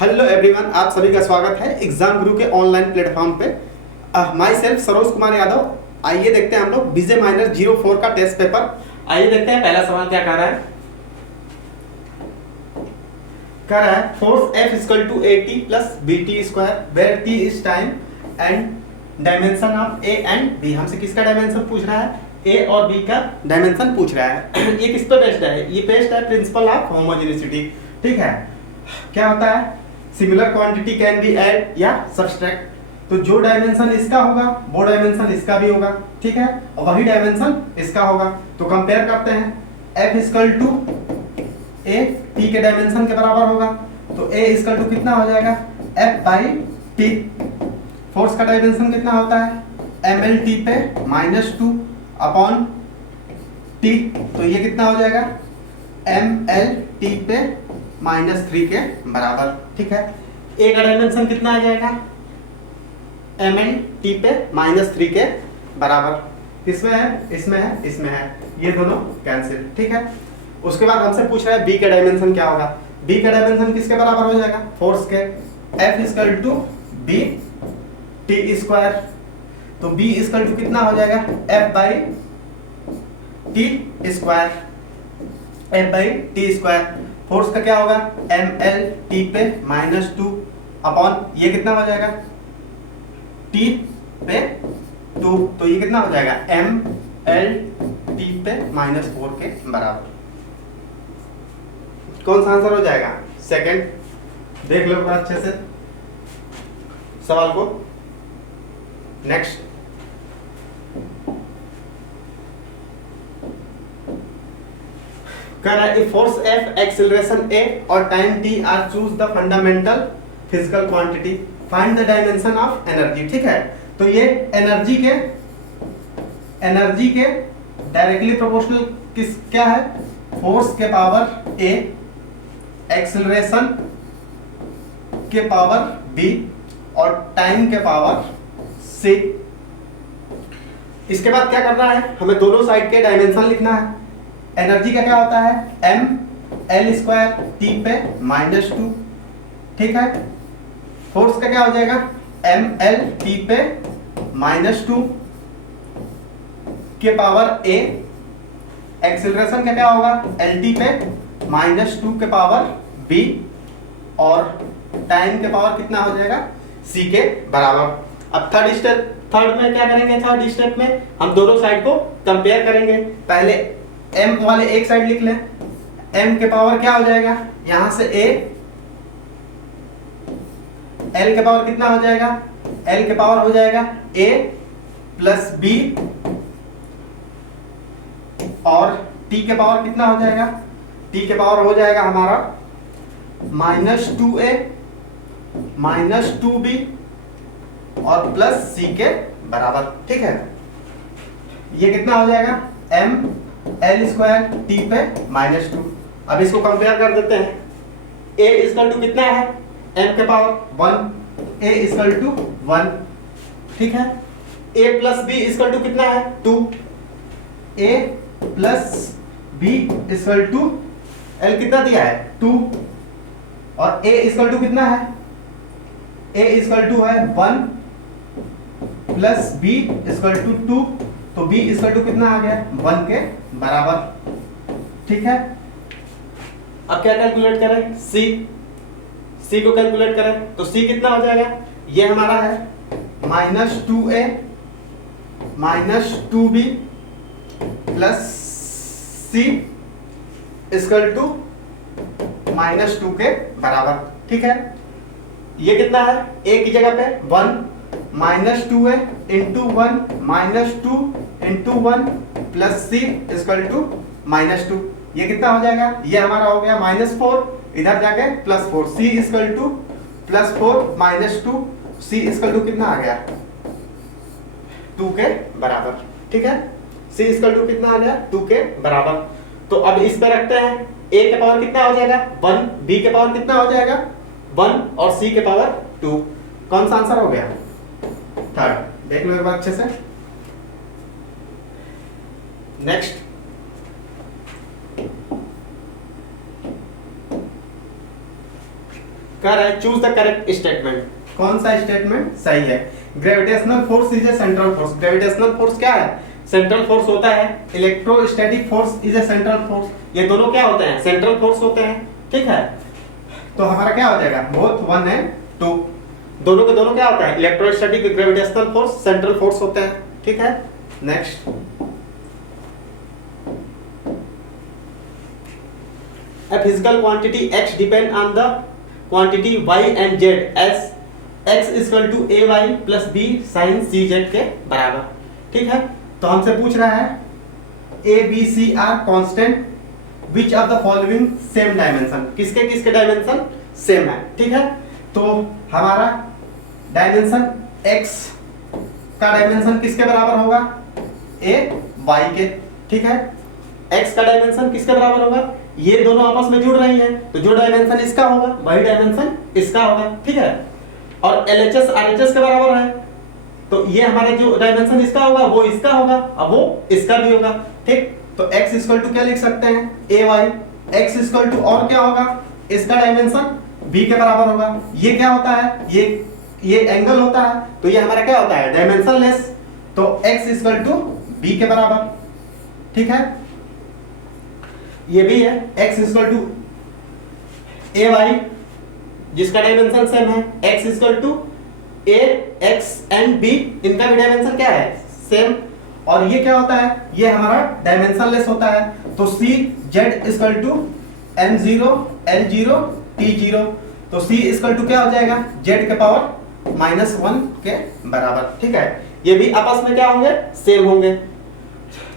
Hello everyone, आप सभी का स्वागत है एग्जाम गुरु के ऑनलाइन प्लेटफॉर्म पे। My self Saroj Kumar Yadav. आइए देखते हैं हम लोग बीजे माइनर 04 का टेस्ट पेपर। आइए देखते हैं पहला सवाल क्या कर रहा है। कह रहा है force F equal to AT plus BT square where T is time and dimension of A and B। हमसे किसका डायमेंशन पूछ रहा है? A और B का डायमेंशन पूछ रहा है। ये किस पे बेस्ड है? ये बेस्ड है प्रिंसिपल ऑफ होमोजेनिसिटी। ठीक है, क्या होता है? Similar quantity can be add या सब्सट्रैक्ट। तो जो डायमेंशन इसका होगा वो डायमेंशन इसका भी होगा, ठीक है, और वही डायमेंशन इसका होगा। तो कंपेयर करते हैं। F equal to A T के डायमेंशन के बराबर होगा, तो A इक्वल टू कितना हो जाएगा? F by T। फोर्स का डायमेंशन कितना होता है? MLT पे -2 अपॉन T। तो ये कितना हो जाएगा? MLT पे -3 के बराबर। ठीक है, ए का डायमेंशन कितना आ जाएगा? MLT पे -3 के बराबर। किसमें है? इसमें है, इसमें है, ये दोनों कैंसिल। ठीक है, उसके बाद हमसे पूछ रहा है बी का डायमेंशन क्या होगा। बी का डायमेंशन किसके बराबर हो जाएगा? फोर्स के। F equal to B T square. तो बी इक्वल टू कितना हो जाएगा? F by T square. F by T square. Force का क्या होगा? MLT पे -2 अपॉन ये कितना हो जाएगा? T पे 2। तो ये कितना हो जाएगा? MLT पे -4 के बराबर। कौन सा आंसर हो जाएगा? सेकंड। देख लो अच्छे से सवाल को। नेक्स्ट, कह रहा है फोर्स F, एक्सेलरेशन A और time T are choose the fundamental physical quantity, find the dimension of energy. ठीक है, तो ये एनर्जी के डायरेक्टली प्रोपोर्शनल किस क्या है? फोर्स के पावर A, एक्सेलरेशन के पावर B और टाइम के पावर C। इसके बाद क्या करना है? हमें दोनों साइड के डायमेंशन लिखना है। एनर्जी का क्या होता है? ML स्क्वायर T पे -2। ठीक है, फोर्स का क्या हो जाएगा? ML T पे -2 के पावर A। एक्सेलरेशन का क्या होगा? LT पे -2 के पावर B और टाइम के पावर कितना हो जाएगा? C के बराबर। अब थर्ड में क्या करेंगे? थर्ड स्टेप में हम दोनों साइड को कंपेयर करेंगे। पहले M वाले एक साइड लिख लें। M के पावर क्या हो जाएगा? यहां से A, L के पावर कितना हो जाएगा? L के पावर हो जाएगा A प्लस B और T के पावर कितना हो जाएगा? T के पावर हो जाएगा हमारा -2A -2B और प्लस C के बराबर। ठीक है, ये कितना हो जाएगा? ML स्क्वायर T पे -2। अब इसको कंपेयर कर देते हैं। A इक्वल टू कितना है? M के पावर 1, A इक्वल टू 1। ठीक है, A plus B equal to कितना है? 2। A plus B equal to L कितना दिया है? 2 और A इक्वल टू कितना है? A इक्वल टू है 1 प्लस B इक्वल टू 2। तो B इक्वल टू कितना आ गया? 1 के बराबर। ठीक है, अब क्या कैलकुलेट करें? C को कैलकुलेट करें तो C कितना हो जाएगा? ये हमारा है -2A -2B plus C equal to -2 के बराबर। ठीक है, ये कितना है? A की जगह पे 1 -2A into 1 -2 into 1 plus C equal to -2। ये कितना हो जाएगा? ये हमारा हो गया -4, इधर जाके +4। C equal to +4 -2, C equal to कितना आ गया? 2 के बराबर। ठीक है, C इक्वल टू कितना आ गया? 2 के बराबर। तो अब इस पे रखते हैं। A के पावर कितना हो जाएगा? 1, B के पावर कितना हो जाएगा? 1 और C के पावर 2। कौन सा आंसर हो गया? थर्ड। देख लो एक बार अच्छे से। नेक्स्ट, कह रहा है चूज द करेक्ट स्टेटमेंट, कौन सा स्टेटमेंट सही है। Gravitational force is a central force, gravitational force क्या है, सेंट्रल फोर्स होता है। Electrostatic force is a central force, ये दोनों क्या होते हैं, सेंट्रल फोर्स होते हैं, ठीक है। तो हमारा क्या हो जाएगा, बोथ 1 एंड 2, दोनों के दोनों क्या होता है, electrostatic gravitational force central force होते हैं, ठीक है। Next, a physical quantity x depend on the quantity y and z as x is equal to ay plus b sin cz के बराबर, ठीक है। तो हमसे पूछ रहा है a b c are constant which of the following same dimension, किसके किसके डायमेंशन सेम है, ठीक है। तो हमारा डायमेंशन x का डायमेंशन किसके बराबर होगा, a y के, ठीक है। x का डायमेंशन किसके बराबर होगा, ये दोनों आपस में जुड़ रही हैं, तो जो डायमेंशन इसका होगा वही डायमेंशन इसका होगा, ठीक है। और LHS RHS के बराबर है, तो ये हमारा जो डायमेंशन इसका होगा वो इसका होगा, अब वो इसका भी होगा, ठीक। तो x इक्वल टू क्या लिख सकते हैं, ay, x इक्वल टू और क्या होगा, इसका डायमेंशन b के बराबर होगा। ये क्या होता है, ये एंगल होता है, तो ये हमारा क्या होता है, डायमेंशन लेस, तो x इक्वल टू b के बराबर, ठीक है। ये भी है x इक्वल टू ay जिसका डायमेंशन सेम है, x equal to a x and b, इनका भी डायमेंशन क्या है, सेम। और ये क्या होता है, ये हमारा डायमेंशन लेस होता है, तो c z equal to m0 l0 t0, तो c इक्वल टू क्या हो जाएगा, z के पावर -1 के बराबर, ठीक है। ये भी आपस में क्या होंगे, सेम होंगे।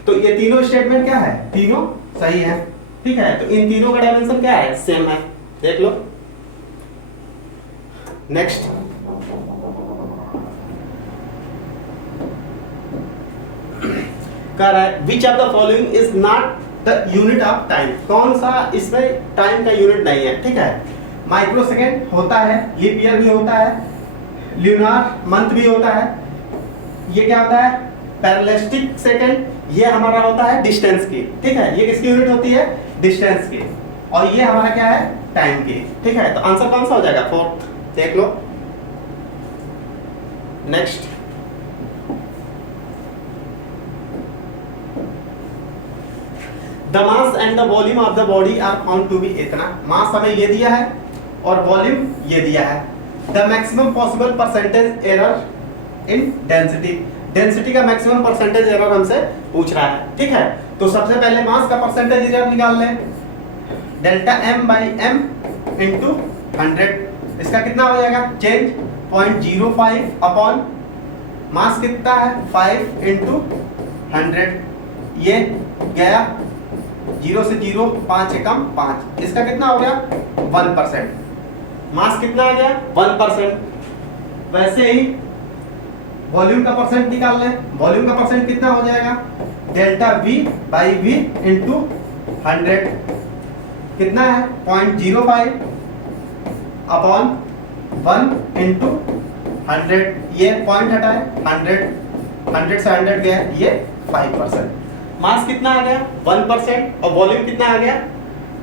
तो ये तीनों स्टेटमेंट क्या है, तीनों सही है, ठीक है। तो इन तीनों का डायमेंशन क्या है, सेम है, देख लो। नेक्स्ट, कह रहा है which of the following is not the unit of time, कौन सा इसमें टाइम का यूनिट नहीं है, ठीक है। माइक्रोसेकंड होता है, लीप ईयर भी होता है, ल्यूनार मंथ भी होता है, ये क्या होता है, पैरेलेस्टिक सेकंड, ये हमारा होता है डिस्टेंस की, ठीक है। ये किसकी यूनिट होती है, डिस्टेंस की, और ये हमारा क्या है, टाइम की, ठीक है। तो आंसर कौन सा हो जाएगा, फोर्थ, देख लो। Next, the mass and the volume of the body are found to be इतना, मास हमें ये दिया है और वॉल्यूम ये दिया है। The maximum possible percentage error in density, density का मैक्सिमम परसेंटेज एरर हमसे पूछ रहा है, ठीक है। तो सबसे पहले मास का परसेंटेज एरर निकाल लें, delta m by m into 100, इसका कितना हो जाएगा, चेंज 0.05 अपॉन मास कितना है 5 इंटू 100, ये गया 0 से 0, 5 एकम 5, इसका कितना हो गया 1%, मास कितना आ गया 1%। वैसे ही वॉल्यूम का परसेंट निकाल लें, वॉल्यूम का परसेंट कितना हो जाएगा, delta v by v into 100, कितना है 0.05 अपॉन 1 इंटू 100, ये पॉइंट हटाए 100 से 100 गया, ये 5%। मास कितना आ गया 1% और वॉल्यूम कितना आ गया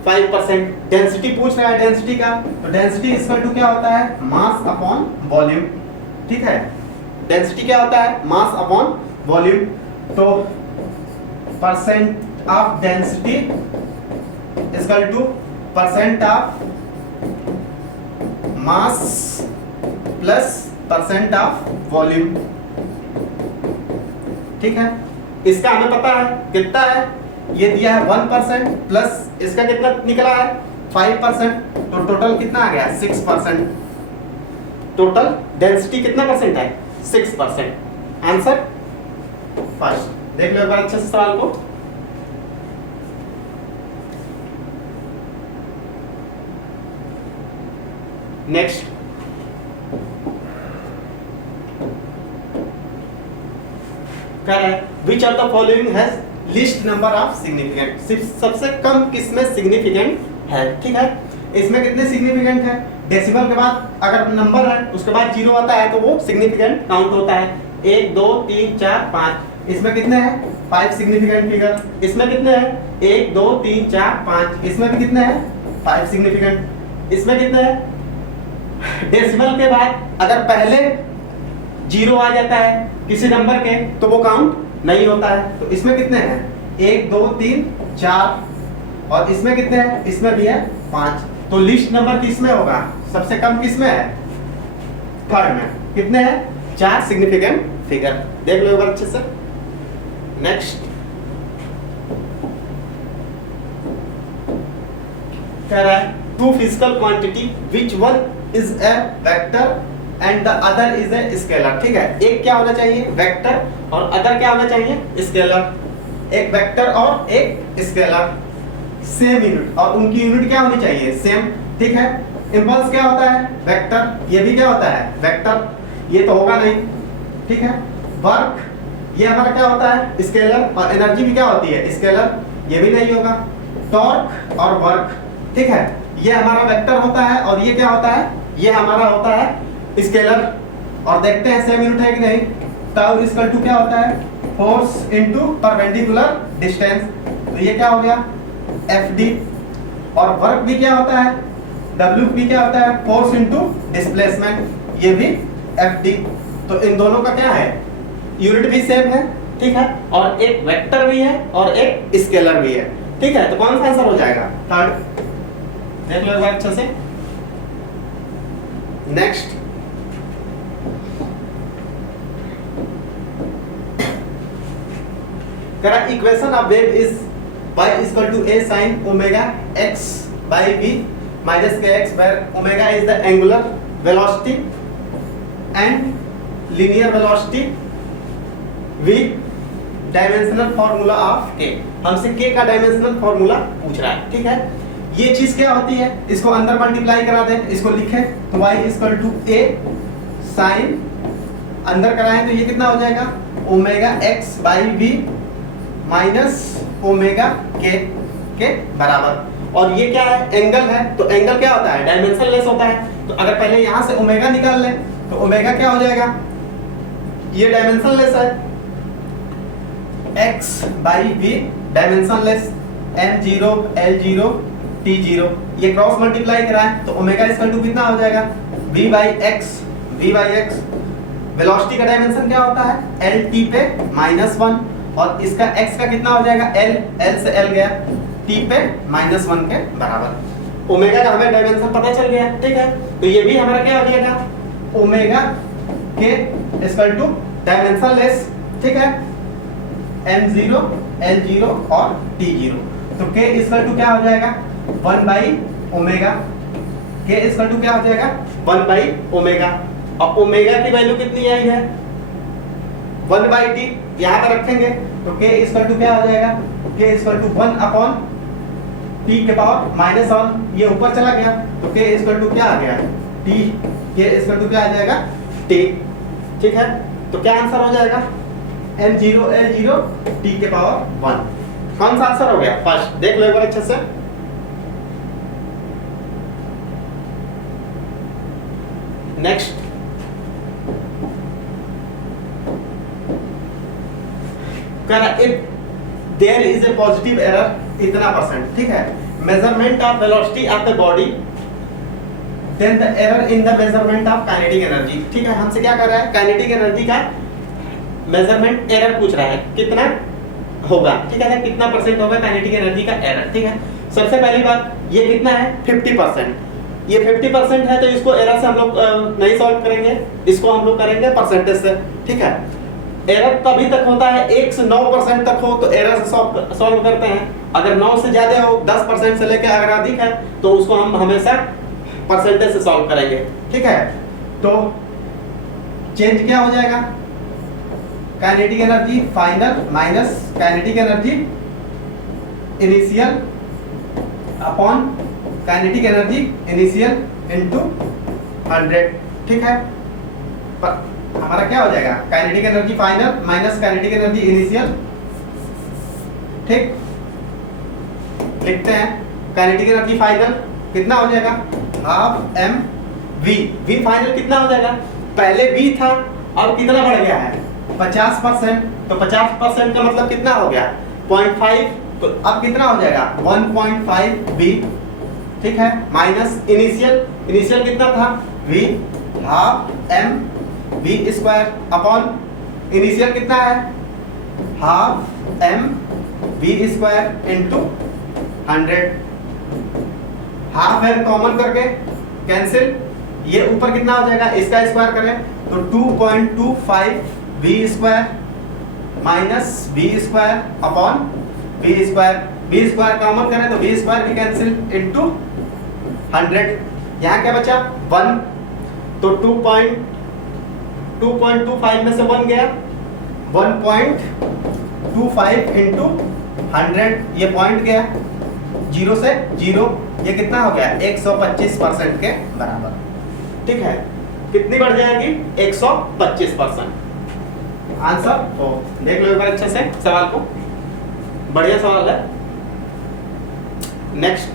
5%। डेंसिटी पूछ रहा है डेंसिटी का, तो डेंसिटी इक्वल टू क्या होता है, मास अपॉन वॉल्यूम, ठीक है। डेंसिटी क्या होता है, मास अपॉन वॉल्यूम, तो percent of density equal two percent of mass plus percent of volume, ठीक है। इसका हमें पता है कितना है, ये दिया है 1% प्लस इसका कितना निकला है 5%, तो टोटल कितना आ गया 6%। टोटल डेंसिटी कितना परसेंट है 6%। आंसर फर्स्ट, देख लो एक बार अच्छे से सवाल को। नेक्स्ट, कह रहा है which of the following has list number of significant, सबसे कम किसमें सिग्निफिकेंट है, ठीक है। इसमें कितने सिग्निफिकेंट है, डेसिमल के बाद अगर नंबर है उसके बाद जीरो आता है तो वो सिग्निफिकेंट काउंट होता है। 1 2 3 4 5, इसमें कितने हैं 5 सिग्निफिकेंट फिगर। इसमें कितने हैं 1 2 3 4 5, इसमें भी कितने हैं 5 सिग्निफिकेंट। इसमें कितने हैं डेसिमल के बाद अगर पहले 0 आ जाता है किसी नंबर के तो वो काउंट नहीं होता है। तो इसमें कितने हैं? 1 2 3 4, और इसमें कितने हैं? इसमें भी है 5। तो लिस्ट नंबर किसमें होगा? सबसे कम किसमें है? थर्ड में। कितने हैं? 4 सिग्निफिकेंट फिगर। देख लो एक बार अच्छे से। नेक्स्ट कह रहा है two physical quantity which one is a vector and the other is a scalar. ठीक है, एक क्या होना चाहिए? वेक्टर, और अदर क्या होना चाहिए? स्केलर। एक वेक्टर और एक स्केलर, सेम यूनिट, और उनकी यूनिट क्या होनी चाहिए? सेम। ठीक है, इंपल्स क्या होता है? वेक्टर। ये भी क्या होता है? वेक्टर। ये तो होगा नहीं। ठीक है, वर्क ये हमारा क्या होता है? स्केलर, और एनर्जी भी क्या होती है? स्केलर। ये भी नहीं होगा। टॉर्क और वर्क, ठीक है, ये हमारा वेक्टर होता है, और ये क्या होता है? ये हमारा होता है स्केलर। और देखते हैं सेम यूनिट है कि नहीं। टाउ इक्वल टू क्या होता है? Force into perpendicular distance. तो ये क्या हो गया? एफडी। और वर्क भी क्या होता है? डब्ल्यू भी क्या होता है? Force into displacement. ये भी एफडी। तो इन दोनों का क्या है? यूनिट भी सेम है। ठीक है, और एक वेक्टर भी है और एक स्केलर भी है। ठीक है, तो कौन सा आंसर हो जाएगा? थर्ड। देख लो एक बार अच्छे से। नेक्स्ट करा equation of wave is y equal to a sin omega x by v minus kx where omega is the angular velocity and linear velocity with dimensional formula of k। हमसे k का dimensional formula पूछ रहा है। ठीक है, ये चीज क्या होती है? इसको अंदर मल्टीप्लाई करा दें, इसको लिखें तो y equal to a sin, अंदर कराएं तो ये कितना हो जाएगा? Omega x by v minus omega k के बराबर। और ये क्या है? एंगल है, तो एंगल क्या होता है? डायमेंशन लेस होता है। तो अगर पहले यहां से ओमेगा निकाल लें तो ओमेगा क्या हो जाएगा? ये डायमेंशन लेस है, x by v dimension less, m0 l0 t0, ये क्रॉस मल्टीप्लाई कराएं तो ओमेगा इक्वल टू कितना हो जाएगा? v by x। वेलोसिटी का डायमेंशन क्या होता है? l t पे -1, और इसका x का कितना हो जाएगा? l से l गया, t पे -1 के बराबर। ओमेगा का हमें डायमेंशन पता चल गया। ठीक है, तो ये भी हमारा क्या हो जाएगा? ओमेगा के इक्वल टू डायमेंशन लेस। ठीक है, m0 l0 और t0। तो k इक्वल टू क्या हो जाएगा? 1 by omega. k equal to क्या हो जाएगा? 1 बाई ओमेगा। और ओमेगा की वैल्यू कितनी आई है? 1 बाई टी। यहाँ पर रखेंगे तो k इक्वल टू क्या हो जाएगा? k equal to 1 upon t के पावर -1। ये ऊपर चला गया तो k इक्वल टू क्या आ गया? t। k इक्वल टू क्या आ जाएगा? t। ठीक है, तो क्या आंसर हो जाएगा? m0 l0 t के पावर 1। कौन सा आंसर हो गया? फर्स्ट। देख लो एक बार अच्छे से। Next if there is a positive error इतना %, ठीक है, measurement of velocity of the body, then the error in the measurement of kinetic energy. ठीक है, हमसे क्या कर रहा है? काइनेटिक एनर्जी का मेजरमेंट एरर पूछ रहा है, कितना होगा। ठीक है, कितना % होगा काइनेटिक एनर्जी का एरर। ठीक है, सबसे पहली बात ये कितना है? 50%। ये 50% है तो इसको एरर से हम लोग नहीं सॉल्व करेंगे, इसको हम लोग करेंगे परसेंटेज से। ठीक है, एरर तभी तक होता है 1 से 9% तक हो तो एरर से सॉल्व करते हैं। अगर 9 से ज्यादा हो, 10% से लेकर अगर अधिक है तो उसको हम हमेशा परसेंटेज से सॉल्व करेंगे। ठीक है, तो चेंज क्या हो जाएगा? Kinetic energy final minus kinetic energy initial upon kinetic energy initial into 100। ठीक है, पर हमारा क्या हो जाएगा? Kinetic energy final minus kinetic energy initial. ठीक, लिखते हैं काइनेटिक एनर्जी फाइनल कितना हो जाएगा? Half m v। v final कितना हो जाएगा? पहले v था, अब कितना बढ़ गया है? 50%। तो 50% का मतलब कितना हो गया? 0.5। तो अब कितना हो जाएगा? 1.5 v। ठीक है, माइनस इनिशियल कितना था? V half M V square upon initial कितना है half M V square into 100। Half M common करके कैंसिल, ये ऊपर कितना हो जाएगा इसका स्क्वायर करें तो 2.25 V square minus V square upon V square. V square common करें तो वी स्क्वायर भी कैंसिल इंटू 100। यहाँ क्या बचा 1, तो 2.25 में से 1 गया 1.25 इंटू 100, ये पॉइंट गया 0 से 0, ये कितना हो गया 125% के बराबर। ठीक है, कितनी बढ़ जाएगी 125%। आंसर ओ देख लो एक बार अच्छे से सवाल को, बढ़िया सवाल है। नेक्स्ट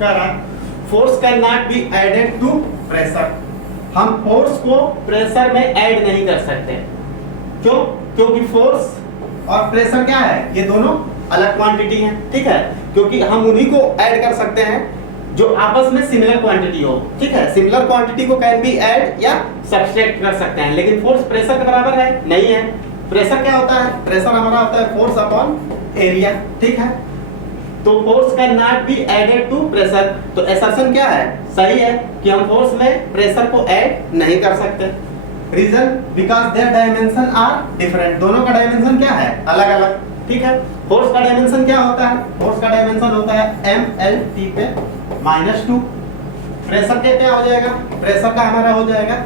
कह रहा force can not be added to pressure. हम फोर्स को प्रेशर में ऐड नहीं कर सकते। क्यों? क्योंकि फोर्स और प्रेशर क्या है, ये दोनों अलग क्वांटिटी हैं। ठीक है, क्योंकि हम उन्हीं को ऐड कर सकते हैं जो आपस में सिमिलर क्वांटिटी हो। ठीक है, सिमिलर क्वांटिटी को कैन बी ऐड या सब्सट्रैक्ट कर सकते हैं, लेकिन फोर्स प्रेशर के बराबर है नहीं है। प्रेशर क्या होता है, प्रेशर हमारा होता है फोर्स अपॉन एरिया। ठीक है, तो force can not be added to pressure, तो असर्शन क्या है, सही है कि हम फोर्स में प्रेशर को ऐड नहीं कर सकते। Reason because their dimension are different, दोनों का डायमेंशन क्या है, अलग अलग। ठीक है, फोर्स का डायमेंशन क्या होता है, फोर्स का डायमेंशन होता है mlt पे -2। प्रेशर के क्या हो जाएगा, प्रेशर का हमारा हो जाएगा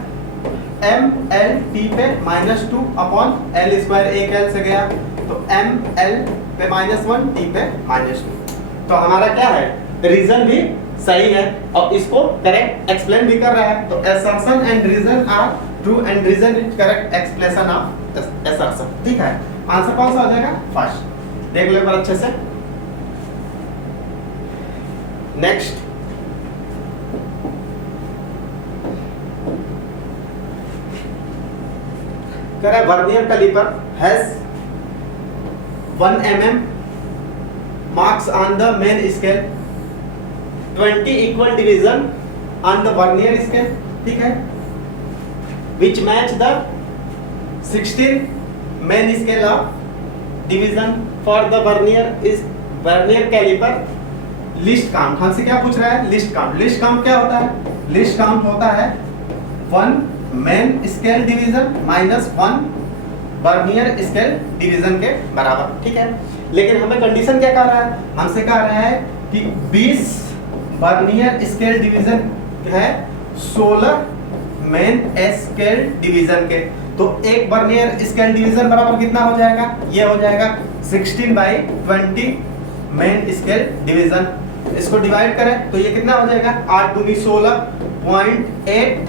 mlt पे -2 अपॉन l स्क्वायर, एक l से गया तो ml पे -1 t पे -2। तो हमारा क्या है, रीजन भी सही है और इसको करेक्ट एक्सप्लेन भी कर रहा है। तो assertion and reason are true and reason is correct explanation of assertion। ठीक है, आंसर कौन सा हो जाएगा, फर्स्ट। देख लो एक बार अच्छे से। नेक्स्ट कह रहा है vernier caliper has 1 mm marks on the main scale, 20 equal division on the vernier scale। ठीक है, which match the 16 main scale of division for the vernier caliper list count। हमसे क्या पूछ रहा है, लिस्ट काउंट। लिस्ट काउंट क्या होता है, लिस्ट काउंट होता है 1 main scale division minus 1 vernier scale division के बराबर। ठीक है, लेकिन हमें कंडीशन क्या कह रहा है, हमसे कह रहा है कि 20 वर्नियर स्केल डिवीजन है 16 मेन स्केल डिवीजन के, तो एक वर्नियर स्केल डिवीजन बराबर कितना हो जाएगा, ये हो जाएगा 16/20 मेन स्केल डिवीजन। इसको डिवाइड करें तो ये कितना हो जाएगा 8 दूनी 16.8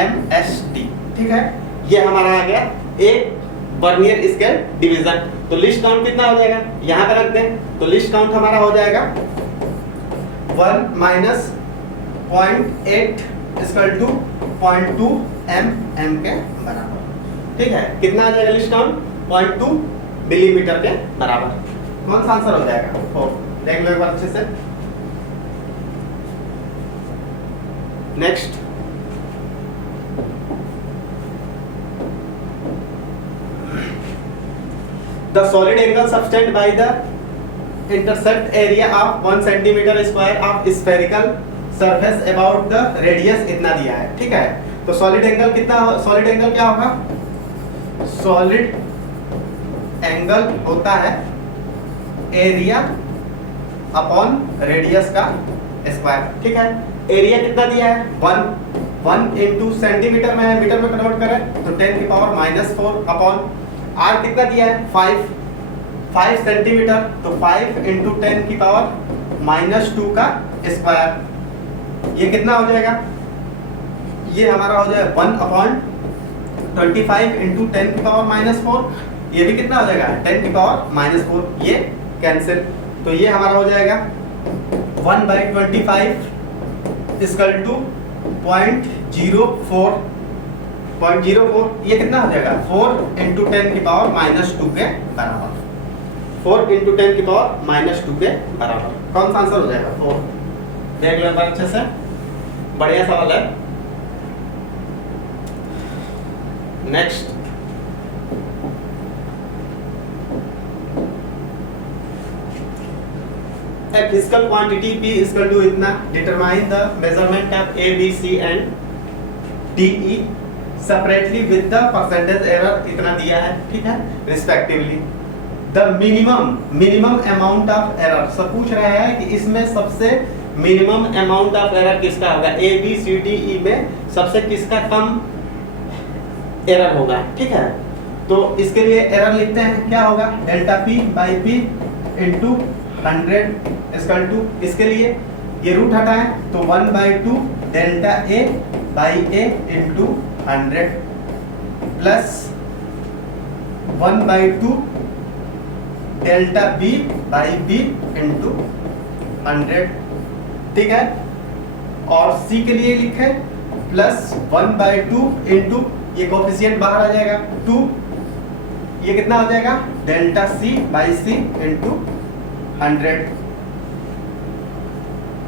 MSD। ठीक है, ये हमारा आ गया एक वर्नियर स्केल डिवीजन। तो लिस्ट काउंट कितना हो जाएगा, यहाँ पे रख दें तो लिस्ट काउंट हमारा हो जाएगा 1 माइनस 0.8 इक्वल टू 0.2 mm के बराबर। ठीक है, कितना आ जाएगा लिस्ट काउंट 0.2 मिलीमीटर के बराबर। कौन सा आंसर हो जाएगा, 4। देख लो एक बार अच्छे से। Next the solid angle subtended by the intersect area of 1 centimeter square of spherical surface about the radius इतना दिया है। ठीक है, तो सॉलिड एंगल कितना, सॉलिड एंगल क्या होगा, सॉलिड एंगल होता है एरिया अपॉन रेडियस का स्क्वायर। ठीक है, एरिया कितना दिया है 1 इंटू सेंटीमीटर में है, मीटर में कन्वर्ट करें तो 10 की पावर -4 अपॉन आर कितना दिया है 5 सेंटीमीटर, तो 5 इंटू 10 की पावर -2 का स्क्वायर। ये कितना हो जाएगा, ये हमारा हो जाएगा 1/25 इंटू 10 की पावर -4। ये भी कितना हो जाएगा 10 की पावर -4, ये कैंसिल, तो ये हमारा हो जाएगा 1/25 इक्वल टू 0.04। ये कितना हो जाएगा 4 इंटू 10 की पावर -2 के बराबर। 4 इंटू 10 की पावर -2 के बराबर। कौन सा आंसर हो जाएगा? 4। देख लो एक बार अच्छे से, बढ़िया सवाल है। Next, a physical quantity P is equal to इतना, determine the measurement of A, B, C and D, E separately with the percentage error इतना दिया है, ठीक है, respectively। The minimum amount of error, सब पूछ रहे हैं कि इसमें सबसे minimum amount of error किसका होगा? A, B, C, D, E में सबसे किसका कम एरर होगा, ठीक है। तो इसके लिए एरर लिखते हैं, क्या होगा? Delta P by P into 100 equal to, इसके लिए ये रूट हटाएं तो 1/2 delta A by A into 100 plus 1/2 delta B by B into 100, ठीक है। और C के लिए लिखे प्लस 1/2 इंटू, ये कोफिशिएंट बाहर आ जाएगा 2, ये कितना हो जाएगा? Delta C by C into 100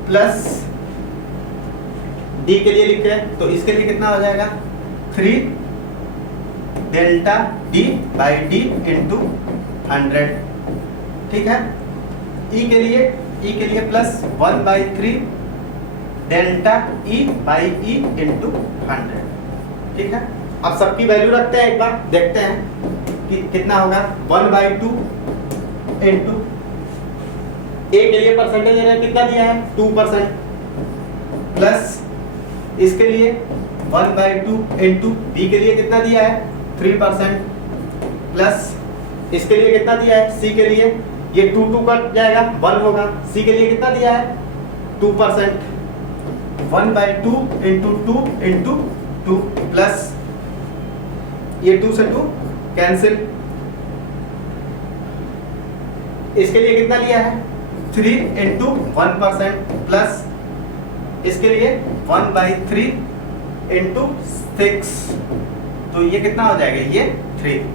plus D के लिए लिखे तो इसके लिए कितना हो जाएगा? 3 delta D by D into 100, ठीक है। E के लिए plus 1/3 delta E by E into 100, ठीक है। अब सबकी वैल्यू रखते हैं, एक बार देखते हैं कि कितना होगा। 1/2 इंटू ए के लिए परसेंटेज एरर कितना दिया है? 2%, प्लस इसके लिए 1/2 इंटू बी के लिए कितना दिया है? 3%, प्लस इसके लिए कितना दिया है? सी के लिए ये 2 कट जाएगा, 1 होगा। सी के लिए कितना दिया है? 2%, 1/2 इंटू 2 इंटू 2 प्लस ये 2 से 2 कैंसिल। इसके लिए कितना लिया है? 3 इंटू 1% प्लस इसके लिए 1/3 इंटू 6, तो ये कितना हो जाएगा? ये 3।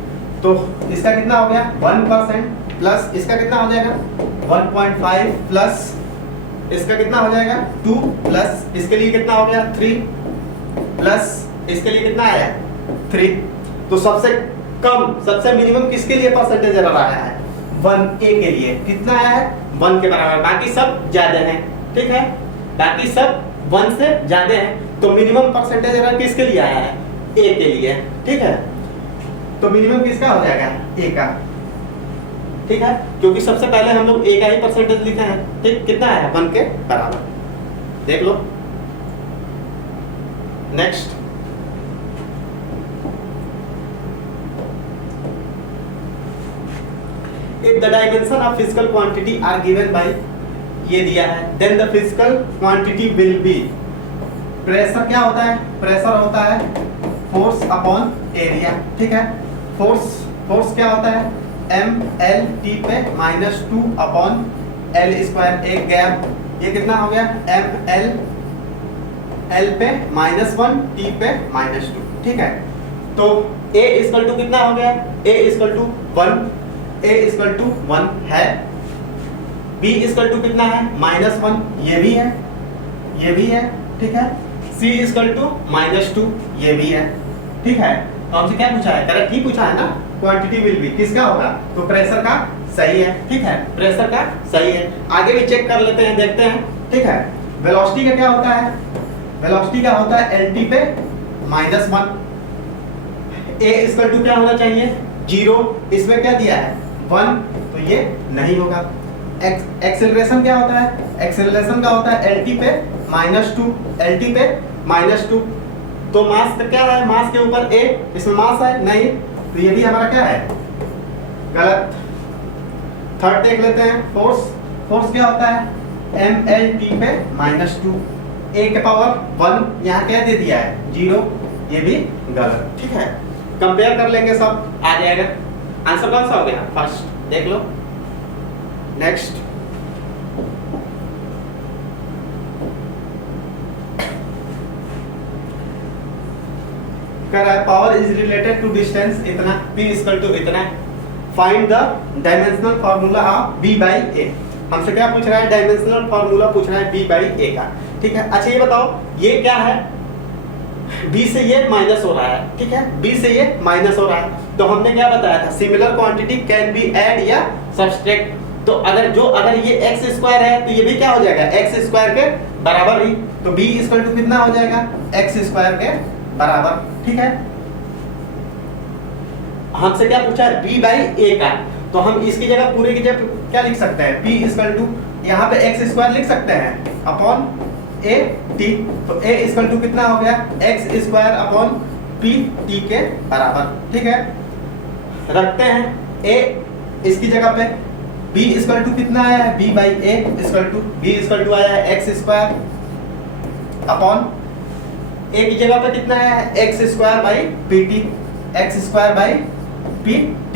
तो इसका कितना हो गया? 1% प्लस इसका कितना हो जाएगा? 1.5 प्लस इसका कितना हो जाएगा? 2 प्लस इसके लिए कितना हो गया? 3 प्लस इसके लिए कितना आया? 3। तो सबसे कम, सबसे मिनिमम किसके लिए परसेंटेज एरर आया है? 1 ए के लिए कितना आया है? 1 के बराबर, बाकी सब ज्यादा हैं, ठीक है। बाकी सब 1 से ज्यादा हैं, तो मिनिमम परसेंटेज एरर किसके लिए आया है? ए के लिए, ठीक है। तो मिनिमम किसका हो जाएगा? ए का, ठीक है, क्योंकि सबसे पहले हम लोग ए का ही परसेंटेज लिखे हैं, ठीक। कितना आया? 1 के बराबर, देख लो। Next, if the dimension of physical quantity are given by, ये दिया है, then the physical quantity will be, pressure क्या होता है? प्रेशर होता है फोर्स अपॉन एरिया, ठीक है। फोर्स क्या होता है? mLT पे -2 अपॉन L², एक गैप, ये कितना हो गया? mL, L पे -1, T पे -2, ठीक है। तो A इक्वल टू कितना हो गया? A equal to 1, A equal to 1 है, B इक्वल टू कितना है? -1, ये भी है, ये भी है, ठीक है। C इक्वल टू -2, ये भी है, ठीक है। तो हमसे क्या पूछा है? करेक्ट ही पूछा है ना। क्वांटिटी विल बी किसका होगा? तो प्रेशर का सही है, ठीक है, प्रेशर का सही है। आगे भी चेक कर लेते हैं, देखते हैं, ठीक है। वेलोसिटी का क्या होता है? वेलोसिटी का होता है LT पे -1, A इक्वल टू क्या होना चाहिए? 0, इसमें क्या दिया है? 1, तो ये नहीं होगा। एक्सेलरेशन क्या होता है? एक्सेलरेशन का होता है LT पे -2, LT पे -2, तो मास क्या है? मास के ऊपर A, इसमें मास है नहीं, तो ये भी हमारा क्या है? गलत। थर्ड देख लेते हैं, फोर्स क्या होता है? mLT पे -2, A के पावर 1, यहाँ क्या दे दिया है? 0, ये भी गलत, ठीक है। कंपेयर कर लेंगे, सब आ जाएगा। आंसर कौन सा हो गया? फर्स्ट, देख लो। नेक्स्ट, कह रहा है power is related to distance इतना, P इक्वल टू इतना, find the dimensional formula of b by a। हमसे क्या पूछ रहा है? डायमेंशनल फार्मूला पूछ रहा है b बाई a का। ठीक है, अच्छा ये बताओ ये क्या है? b से ये माइनस हो रहा है, ठीक है, b से ये माइनस हो रहा है, तो हमने क्या बताया था? Similar quantity can be add या सब्सट्रैक्ट। तो अगर ये x स्क्वायर है तो ये भी क्या हो जाएगा? x स्क्वायर के बराबर ही। तो b इक्वल टू कितना हो जाएगा? x स्क्वायर के बराबर। ठीक है, हमसे क्या पूछा है? b बाई a का। तो हम इसकी जगह पूरे की जगह क्या लिख सकते हैं? b इक्वल टू यहाँ पे x स्क्वायर लिख सकते हैं अपॉन a t। तो a इक्वल टू कितना हो गया? x square upon p t के बराबर। ठीक है, रखते हैं a इसकी जगह पे। b इक्वल टू कितना आया है? b by a equal to b equal to आया है x स्क्वायर अपॉन a की जगह पे कितना आया है? x square by pt, x square by pt।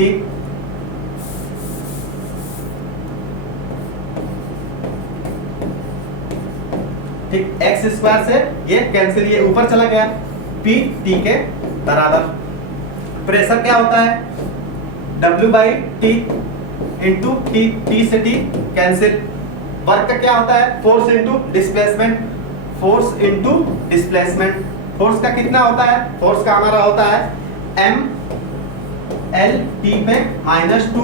ठीक, x स्क्वायर से ये कैंसिल, ये ऊपर चला गया, p t के बराबर। प्रेशर क्या होता है? w by T into T, T से टी कैंसिल। वर्क का क्या होता है? Force into displacement, force into displacement. Force का कितना होता है? फोर्स का हमारा होता है m l t पे माइनस 2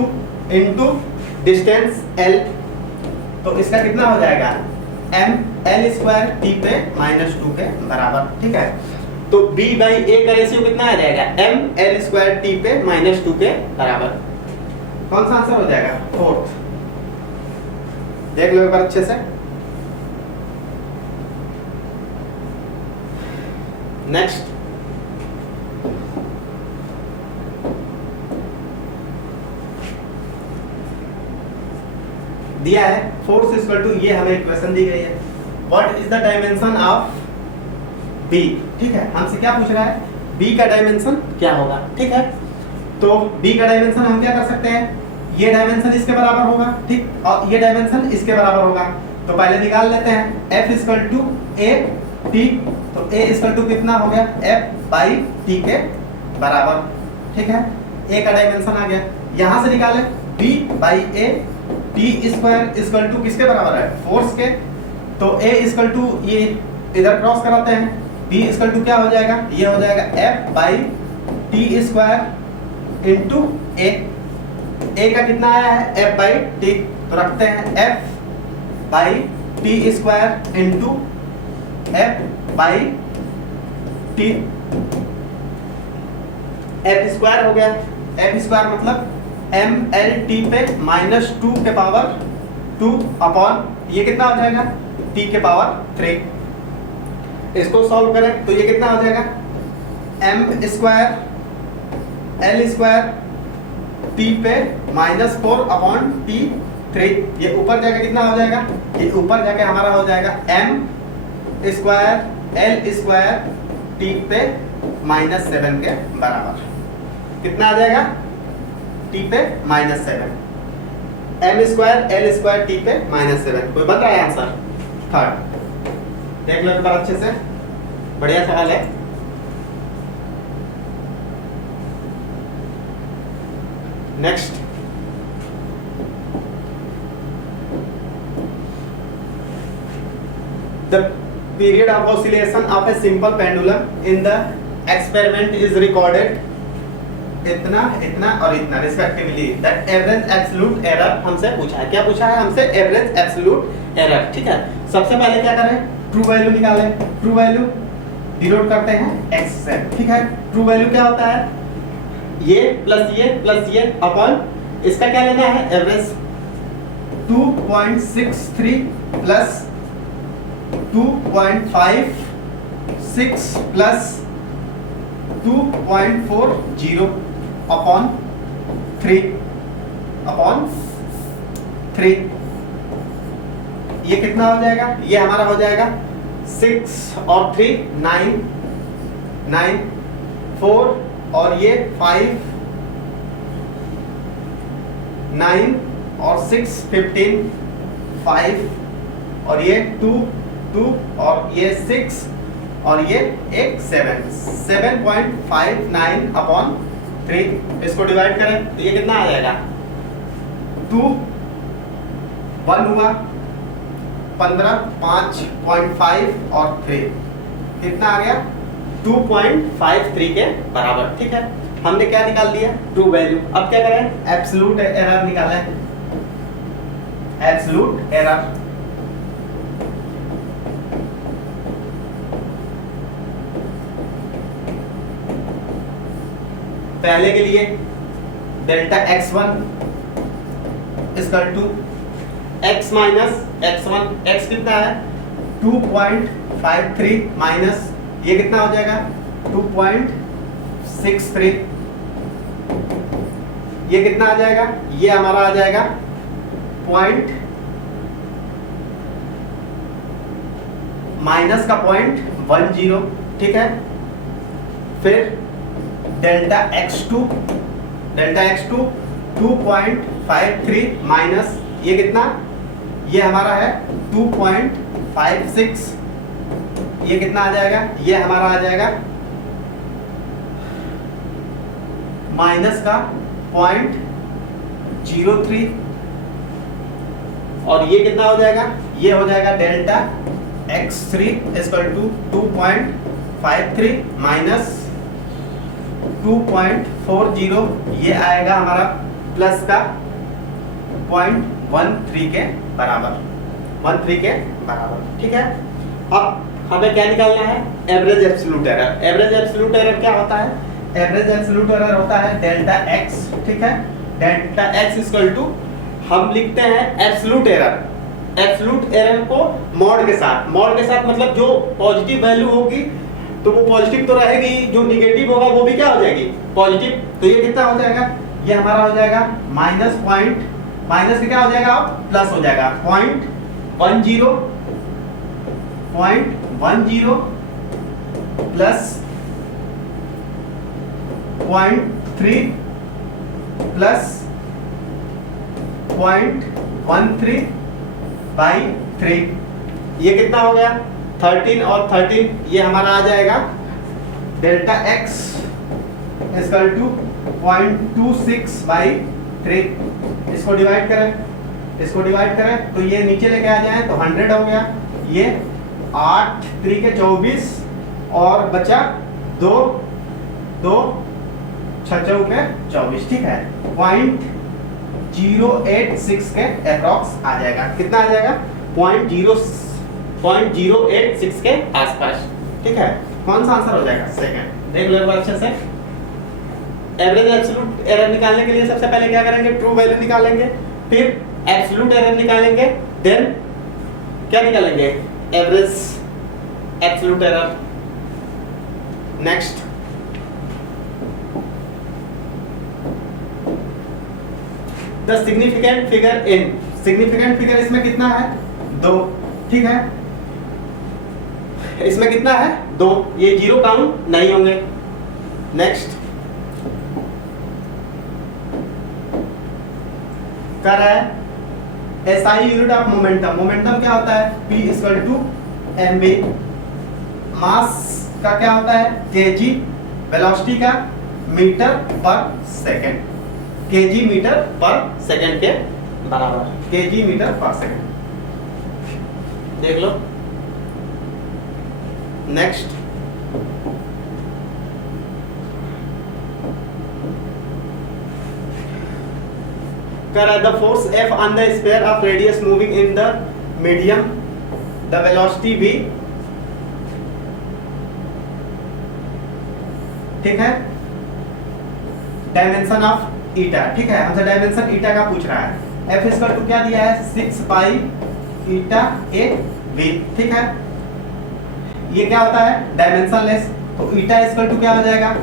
इंटू डिस्टेंस l। तो इसका कितना हो जाएगा? m l स्क्वायर t पे माइनस 2 के बराबर। ठीक है, तो b बाई a का रेशियो कितना आ जाएगा? m l स्क्वायर t पे माइनस 2 के बराबर। कौन सा आंसर हो जाएगा? फोर्थ। देख लो एक बार अच्छे से। नेक्स्ट, दिया है फोर्स इक्वल टू, ये हमें इक्वेशन दी गई है, what is the dimension of b। ठीक है, हमसे क्या पूछ रहा है? b का डायमेंशन क्या होगा। ठीक है, तो b का डायमेंशन हम क्या कर सकते हैं? ये डायमेंशन इसके बराबर होगा, ठीक, और ये डायमेंशन इसके बराबर होगा। तो पहले निकाल लेते हैं f equal to a t। तो a इक्वल टू कितना हो गया? f बाई t के बराबर। ठीक है, a का डायमेंशन आ गया। यहाँ से निकालें b by a, t square equal to किसके बराबर है? फोर्स के। तो a इक्वल टू ये इधर क्रॉस कराते हैं, b इक्वल टू क्या हो जाएगा? ये हो जाएगा f by t square into a का कितना आया है? f by t। तो रखते हैं f by t square into f by t। f square हो गया, f स्क्वायर मतलब m l t पे माइनस 2 के पावर 2 अपॉन ये कितना हो जाएगा? t के पावर 3। इसको सॉल्व करें तो ये कितना हो जाएगा? m square l square t पे माइनस 4 अपॉन t 3। ये ऊपर जाके कितना हो जाएगा? ये ऊपर जाके हमारा हो जाएगा m square l square t पे माइनस 7 के बराबर। कितना आ जाएगा? t पे minus 7, m square l square t पे माइनस 7। कोई बन रहा है आंसर? थर्ड। देख लो एक बार अच्छे से, बढ़िया सवाल है। Next, the period of oscillation of a simple pendulum in the experiment is recorded इतना, इतना और इतना respectively. That average absolute error हमसे पूछा है। क्या पूछा है हमसे? Average absolute error. ठीक है, सबसे पहले क्या करें? ट्रू वैल्यू निकालें। ट्रू वैल्यू डिनोट करते हैं x से। ठीक है, ट्रू वैल्यू क्या होता है? ये प्लस ये अपॉन इसका क्या लेना है? एवरेज। 2.63 प्लस 2.56 प्लस 2.40 अपॉन 3 ये कितना हो जाएगा? ये हमारा हो जाएगा 6 और 3 9 4 और ये 5 9 और 6 15 5 और ये 2 और ये 6 और ये एक 7 7.59 अपॉन 3, इसको डिवाइड करें तो ये कितना आ जाएगा 2, 1 हुआ 15, 5.5 और 3 कितना आ गया 2.53 के बराबर। ठीक है, हमने क्या निकाल दिया ट्रू वैल्यू। अब क्या करें एब्सोल्यूट एरर निकालें, एब्सोल्यूट एरर। पहले के लिए delta x1 equal to x minus x1, x कितना है 2.53 माइनस ये कितना हो जाएगा 2.63, ये कितना आ जाएगा ये हमारा आ जाएगा पॉइंट माइनस का 0.10। ठीक है, फिर डेल्टा x2 2.53 माइनस ये कितना ये हमारा है 2.56, ये कितना आ जाएगा ये हमारा आ जाएगा माइनस का 0.03 और ये कितना हो जाएगा ये हो जाएगा delta x3 equal to 2.53 minus 2.40, ये आएगा हमारा प्लस का 0.13 के बराबर, 13 के बराबर। ठीक है, अब हमें क्या निकालना है average absolute error. Average absolute error क्या होता है एवरेज एब्सोल्यूट एरर होता है डेल्टा x। ठीक है, डेल्टा x इक्वल टू हम लिखते हैं एब्सोल्यूट एरर। एब्सोल्यूट एरर को मॉड के साथ मतलब जो पॉजिटिव वैल्यू होगी तो वो पॉजिटिव तो रहेगी, जो निगेटिव होगा वो भी क्या हो जाएगी पॉजिटिव। तो ये कितना हो जाएगा ये हमारा हो जाएगा माइनस के क्या हो जाएगा प्लस हो जाएगा 0.10 प्लस 0.3 प्लस 0.13 बाई 3, ये कितना हो गया 13 और 13, ये हमारा आ जाएगा delta x equal to 0.26 by 3। इसको डिवाइड करें तो ये नीचे लेके आ जाए तो 100 हो गया, ये 8 3 के 24 और बचा 2 6 के 24। ठीक है, 0.086 के अप्रॉक्स आ जाएगा। कितना आ जाएगा 0.086 के आसपास। ठीक है, कौन सा आंसर हो जाएगा सेकंड, देख लो एक बार अच्छे से। एवरेज एब्सोल्यूट एरर निकालने के लिए सबसे पहले क्या करेंगे ट्रू वैल्यू निकालेंगे, फिर एब्सोल्यूट एरर निकालेंगे, देन क्या निकालेंगे average absolute error. Next the significant figure in, significant figure इसमें कितना है 2। ठीक है, इसमें कितना है 2, ये जीरो काउंट नहीं होंगे। नेक्स्ट कर रहा है SI unit of momentum. Momentum क्या होता है P इक्वल टू mv, मास का क्या होता है kg, वेलोसिटी का मीटर पर सेकंड, kg मीटर पर सेकंड के बराबर, kg मीटर पर सेकंड। देख लो next the force F on the sphere of radius moving in the medium, the velocity v। ठीक है, डायमेंशन ऑफ ईटा। ठीक है, हमसे डायमेंशन ईटा का पूछ रहा है। F इक्वल टू क्या दिया है 6 पाई ईटा ए वी। ठीक है, ये क्या होता है डायमेंशनलेस, तो ईटा इक्वल टू क्या हो जाएगा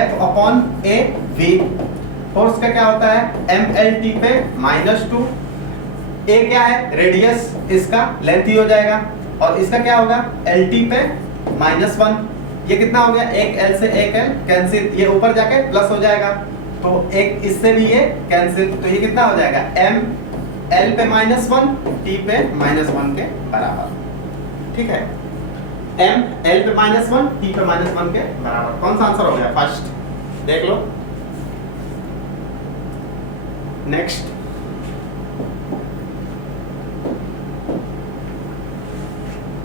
F upon A V. Force का क्या होता है mlt पे -2, a क्या है रेडियस, इसका लेंथ ही हो जाएगा, और इसका क्या होगा lt पे -1। ये कितना हो गया एक l से एक l कैंसिल, ये ऊपर जाके प्लस हो जाएगा, तो एक इससे भी ये कैंसिल, तो ये कितना हो जाएगा m l पे -1 t पे -1 के बराबर। ठीक है, m l पे -1 t पे -1 के बराबर। कौन सा आंसर हो गया फर्स्ट, देख लो next,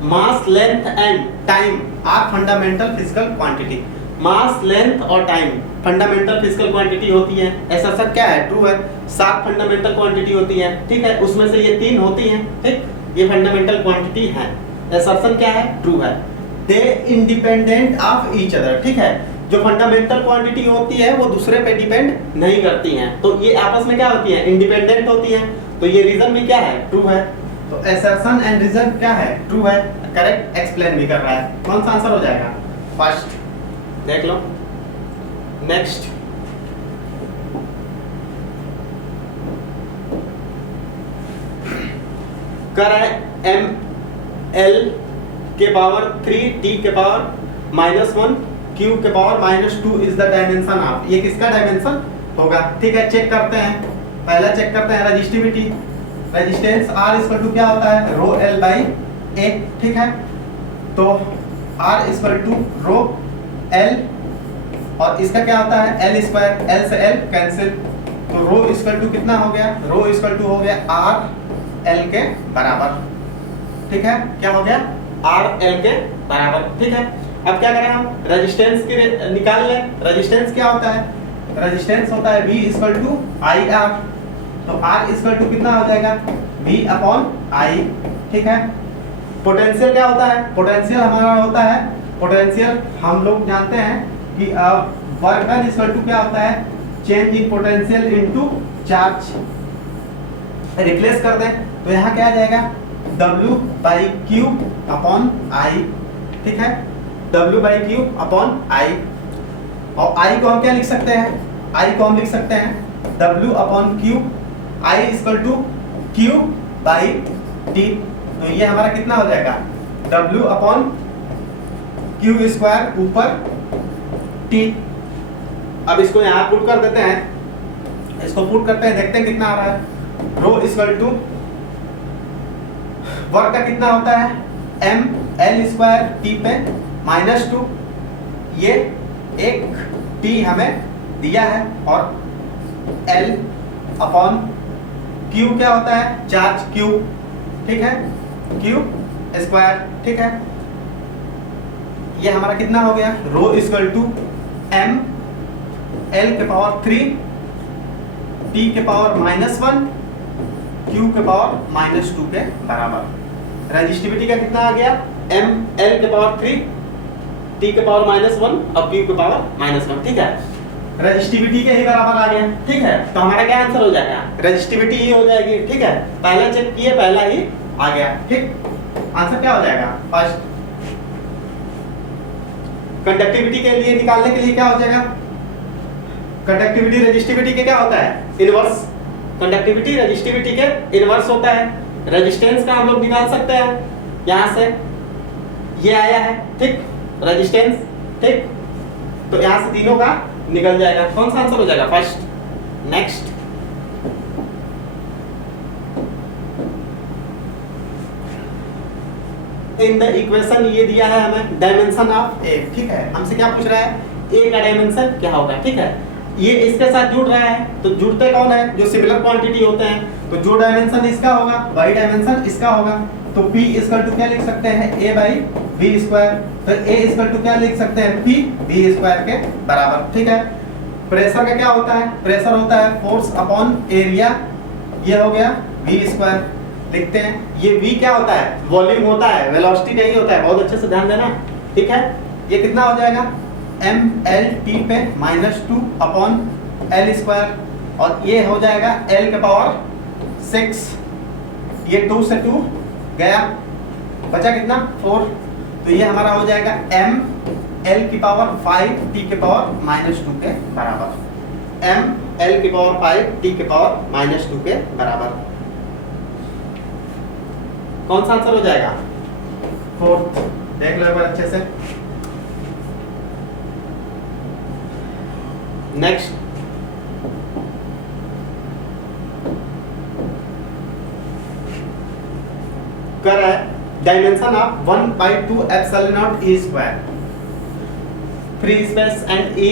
mass, length and time are fundamental physical quantity. Mass, length और टाइम फंडामेंटल फिजिकल क्वांटिटी होती है। ऐसा सब क्या है? ट्रू है। 7 फंडामेंटल क्वांटिटी होती है, ठीक है, उसमें से ये 3 होती हैं, ठीक, ये फंडामेंटल क्वांटिटी है। असर्शन क्या है? ट्रू है। दे इंडिपेंडेंट ऑफ ईच अदर, ठीक है, जो फंडामेंटल क्वांटिटी होती है वो दूसरे पे डिपेंड नहीं करती हैं, तो ये आपस में क्या होती है? इंडिपेंडेंट होती हैं, तो ये रीजन भी क्या है? ट्रू है। तो असर्शन एंड रीजन क्या है? ट्रू है, करेक्ट एक्सप्लेन भी कर रहा है। कौन सा आंसर हो जाएगा? फर्स्ट, देख लो। नेक्स्ट, कर है एम एल के पावर 3 टी के पावर -1 क्यू के power -2 is the dimension of, ये किसका डायमेंशन होगा? ठीक है, चेक करते हैं। पहला चेक करते हैं resistivity. Resistance R equal to क्या होता है? रो L बाई A, ठीक है, तो R equal to rho L और इसका क्या होता है? L स्क्वायर, L से L कैंसिल, तो रो इक्वल टू कितना हो गया? रो इक्वल टू हो गया R L के बराबर, ठीक है, क्या हो गया? R L के बराबर, ठीक है। अब क्या करें हम? रेजिस्टेंस की निकाल लें। रेजिस्टेंस क्या होता है? रेजिस्टेंस होता है V equal to I R, तो R इक्वल टू कितना हो जाएगा? V अपॉन I, ठीक है। पोटेंशियल क्या होता है? पोटेंशियल हमारा होता है, पोटेंशियल हम लोग जानते हैं कि वर्क डन इक्वल टू क्या होता है? Change in potential into charge. Replace कर दें तो यहाँ क्या आ जाएगा? W by Q upon I, ठीक है, W by Q upon I, और I को हम क्या लिख सकते हैं? I को हम लिख सकते हैं W upon Q, I equal to Q by T, तो ये हमारा कितना हो जाएगा? W अपॉन क्यू स्क्वायर ऊपर टी। अब इसको यहाँ पुट कर देते हैं, इसको पुट करते हैं, देखते हैं कितना आ रहा है। रो इक्वल टू वर्क का कितना होता है? M L स्क्वायर टी पे -2, ये एक टी हमें दिया है, और L अपॉन Q क्या होता है? चार्ज Q, ठीक है, Q स्क्वायर, ठीक है, ये हमारा कितना हो गया? Rho equal to M L के पावर 3 T के पावर -1 Q के पावर -2 के बराबर। रेजिस्टिविटी का कितना आ गया? M L के पावर 3 T के पावर -1 और Q के पावर -1, ठीक है, रेजिस्टिविटी के ही बराबर आ गया, ठीक है, तो हमारा क्या आंसर हो जाएगा? रेजिस्टिविटी ही हो जाएगी, ठीक है, पहला चेक किए, पहला ही आ गया, ठीक। आंसर क्या हो जाएगा? फर्स्ट। कंडक्टिविटी के लिए निकालने के लिए क्या हो जाएगा? कंडक्टिविटी रेजिस्टिविटी के क्या होता है? इनवर्स। कंडक्टिविटी रेजिस्टिविटी के इनवर्स होता है। रेजिस्टेंस का हम लोग निकाल सकते हैं, यहाँ से ये आया है, ठीक, रेजिस्टेंस, ठीक, तो यहाँ से तीनों का निकल जाएगा। कौन सा आंसर हो जाएगा? First. Next, in the equation ये दिया है हमें डायमेंशन ऑफ ए, ठीक है, हमसे क्या पूछ रहा है? ए का डायमेंशन क्या होगा, ठीक है, ये इसके साथ जुड़ रहा है, तो जुड़ते कौन है? जो सिमिलर क्वांटिटी होते हैं, तो जो डायमेंशन इसका होगा वही डायमेंशन इसका होगा, तो P इक्वल टू क्या लिख सकते हैं? A बाई बी स्क्वायर, तो A इक्वल टू क्या लिख सकते हैं? P बी स्क्वायर के बराबर, ठीक है। प्रेशर का क्या होता है? प्रेशर होता है फोर्स अपॉन एरिया, ये हो गया V स्क्वायर, लिखते हैं। ये V क्या होता है? वॉल्यूम होता है, वेलोसिटी नहीं होता है, बहुत अच्छे से ध्यान देना, ठीक है। ये कितना हो जाएगा? M L T पे -2 अपॉन L स्क्वायर, और ये हो जाएगा L के पावर 6, ये 2 से 2 गया, बचा कितना? 4, तो ये हमारा हो जाएगा M L की पावर 5 T के पावर -2 के बराबर। M L की पावर 5 T के पावर -2 के बराबर। कौन सा आंसर हो जाएगा? 4th। देख लो एक बार अच्छे से। नेक्स्ट, कर रहा है dimension of 1/2 epsilon not E square, free space and E,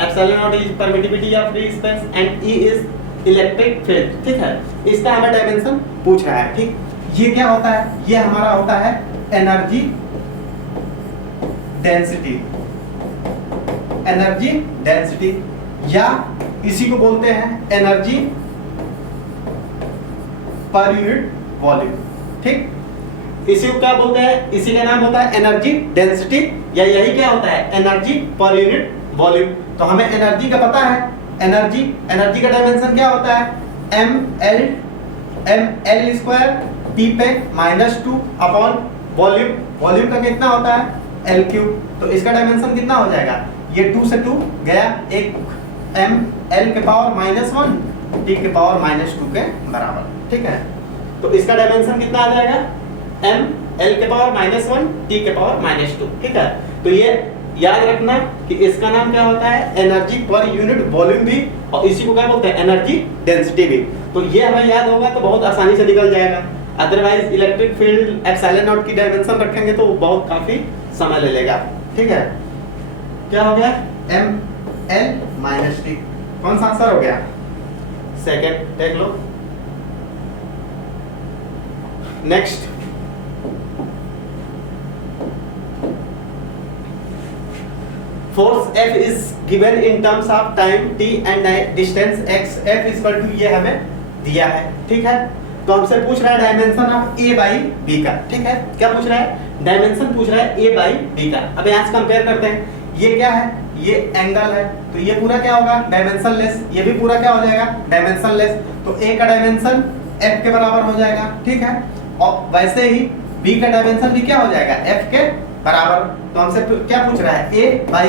epsilon not is permittivity of free space and E is electric field, ठीक है, इसका हमें डायमेंशन पूछ रहा है, ठीक। ये क्या होता है, ये हमारा होता है एनर्जी डेंसिटी, एनर्जी डेंसिटी, या इसी को बोलते हैं एनर्जी पर यूनिट वॉल्यूम, ठीक। इसी को क्या बोलते हैं, इसी का नाम होता है एनर्जी डेंसिटी, या यही क्या होता है एनर्जी पर यूनिट वॉल्यूम। तो हमें एनर्जी का पता है, एनर्जी का डायमेंशन क्या होता है, ml स्क्वायर टी पे -2 अपॉन वॉल्यूम का कितना होता है l क्यूब। तो इसका डायमेंशन कितना हो जाएगा, ये 2 से 2 गया, एक ml के पावर -1 t के पावर -2 के बराबर, ठीक है। तो इसका डायमेंशन कितना आ जाएगा, ml के पावर -1 t के पावर -2, ठीक है। तो ये याद रखना कि इसका नाम क्या होता है एनर्जी पर यूनिट वॉल्यूम भी, और इसी को क्या बोलते हैं एनर्जी डेंसिटी भी। तो ये हमें याद होगा तो बहुत आसानी से निकल जाएगा। Otherwise electric field epsilon not की डायमेंशन रखेंगे तो बहुत काफी समय ले लेगा, ठीक है। क्या हो गया, ml - t, कौन सा आंसर हो गया, सेकंड, देख लो। Next, force F is given in terms of time t and distance x, F equal to ये हमें दिया है, ठीक है। तो हमसे पूछ रहा है dimension of A by B का, ठीक है। क्या पूछ रहा है, डायमेंशन पूछ रहा है A by B का। अब यहाँ से कंपेयर करते हैं, ये क्या है, ये एंगल है, तो ये पूरा क्या होगा डायमेंशन लेस, ये भी पूरा क्या हो जाएगा डायमेंशन लेस। तो A का डायमेंशन F के बराबर हो जाएगा, ठीक है। और वैसे ही B का डायमेंशन भी क्या हो जाएगा F के बराबर। तो हमसे क्या पूछ रहा है A by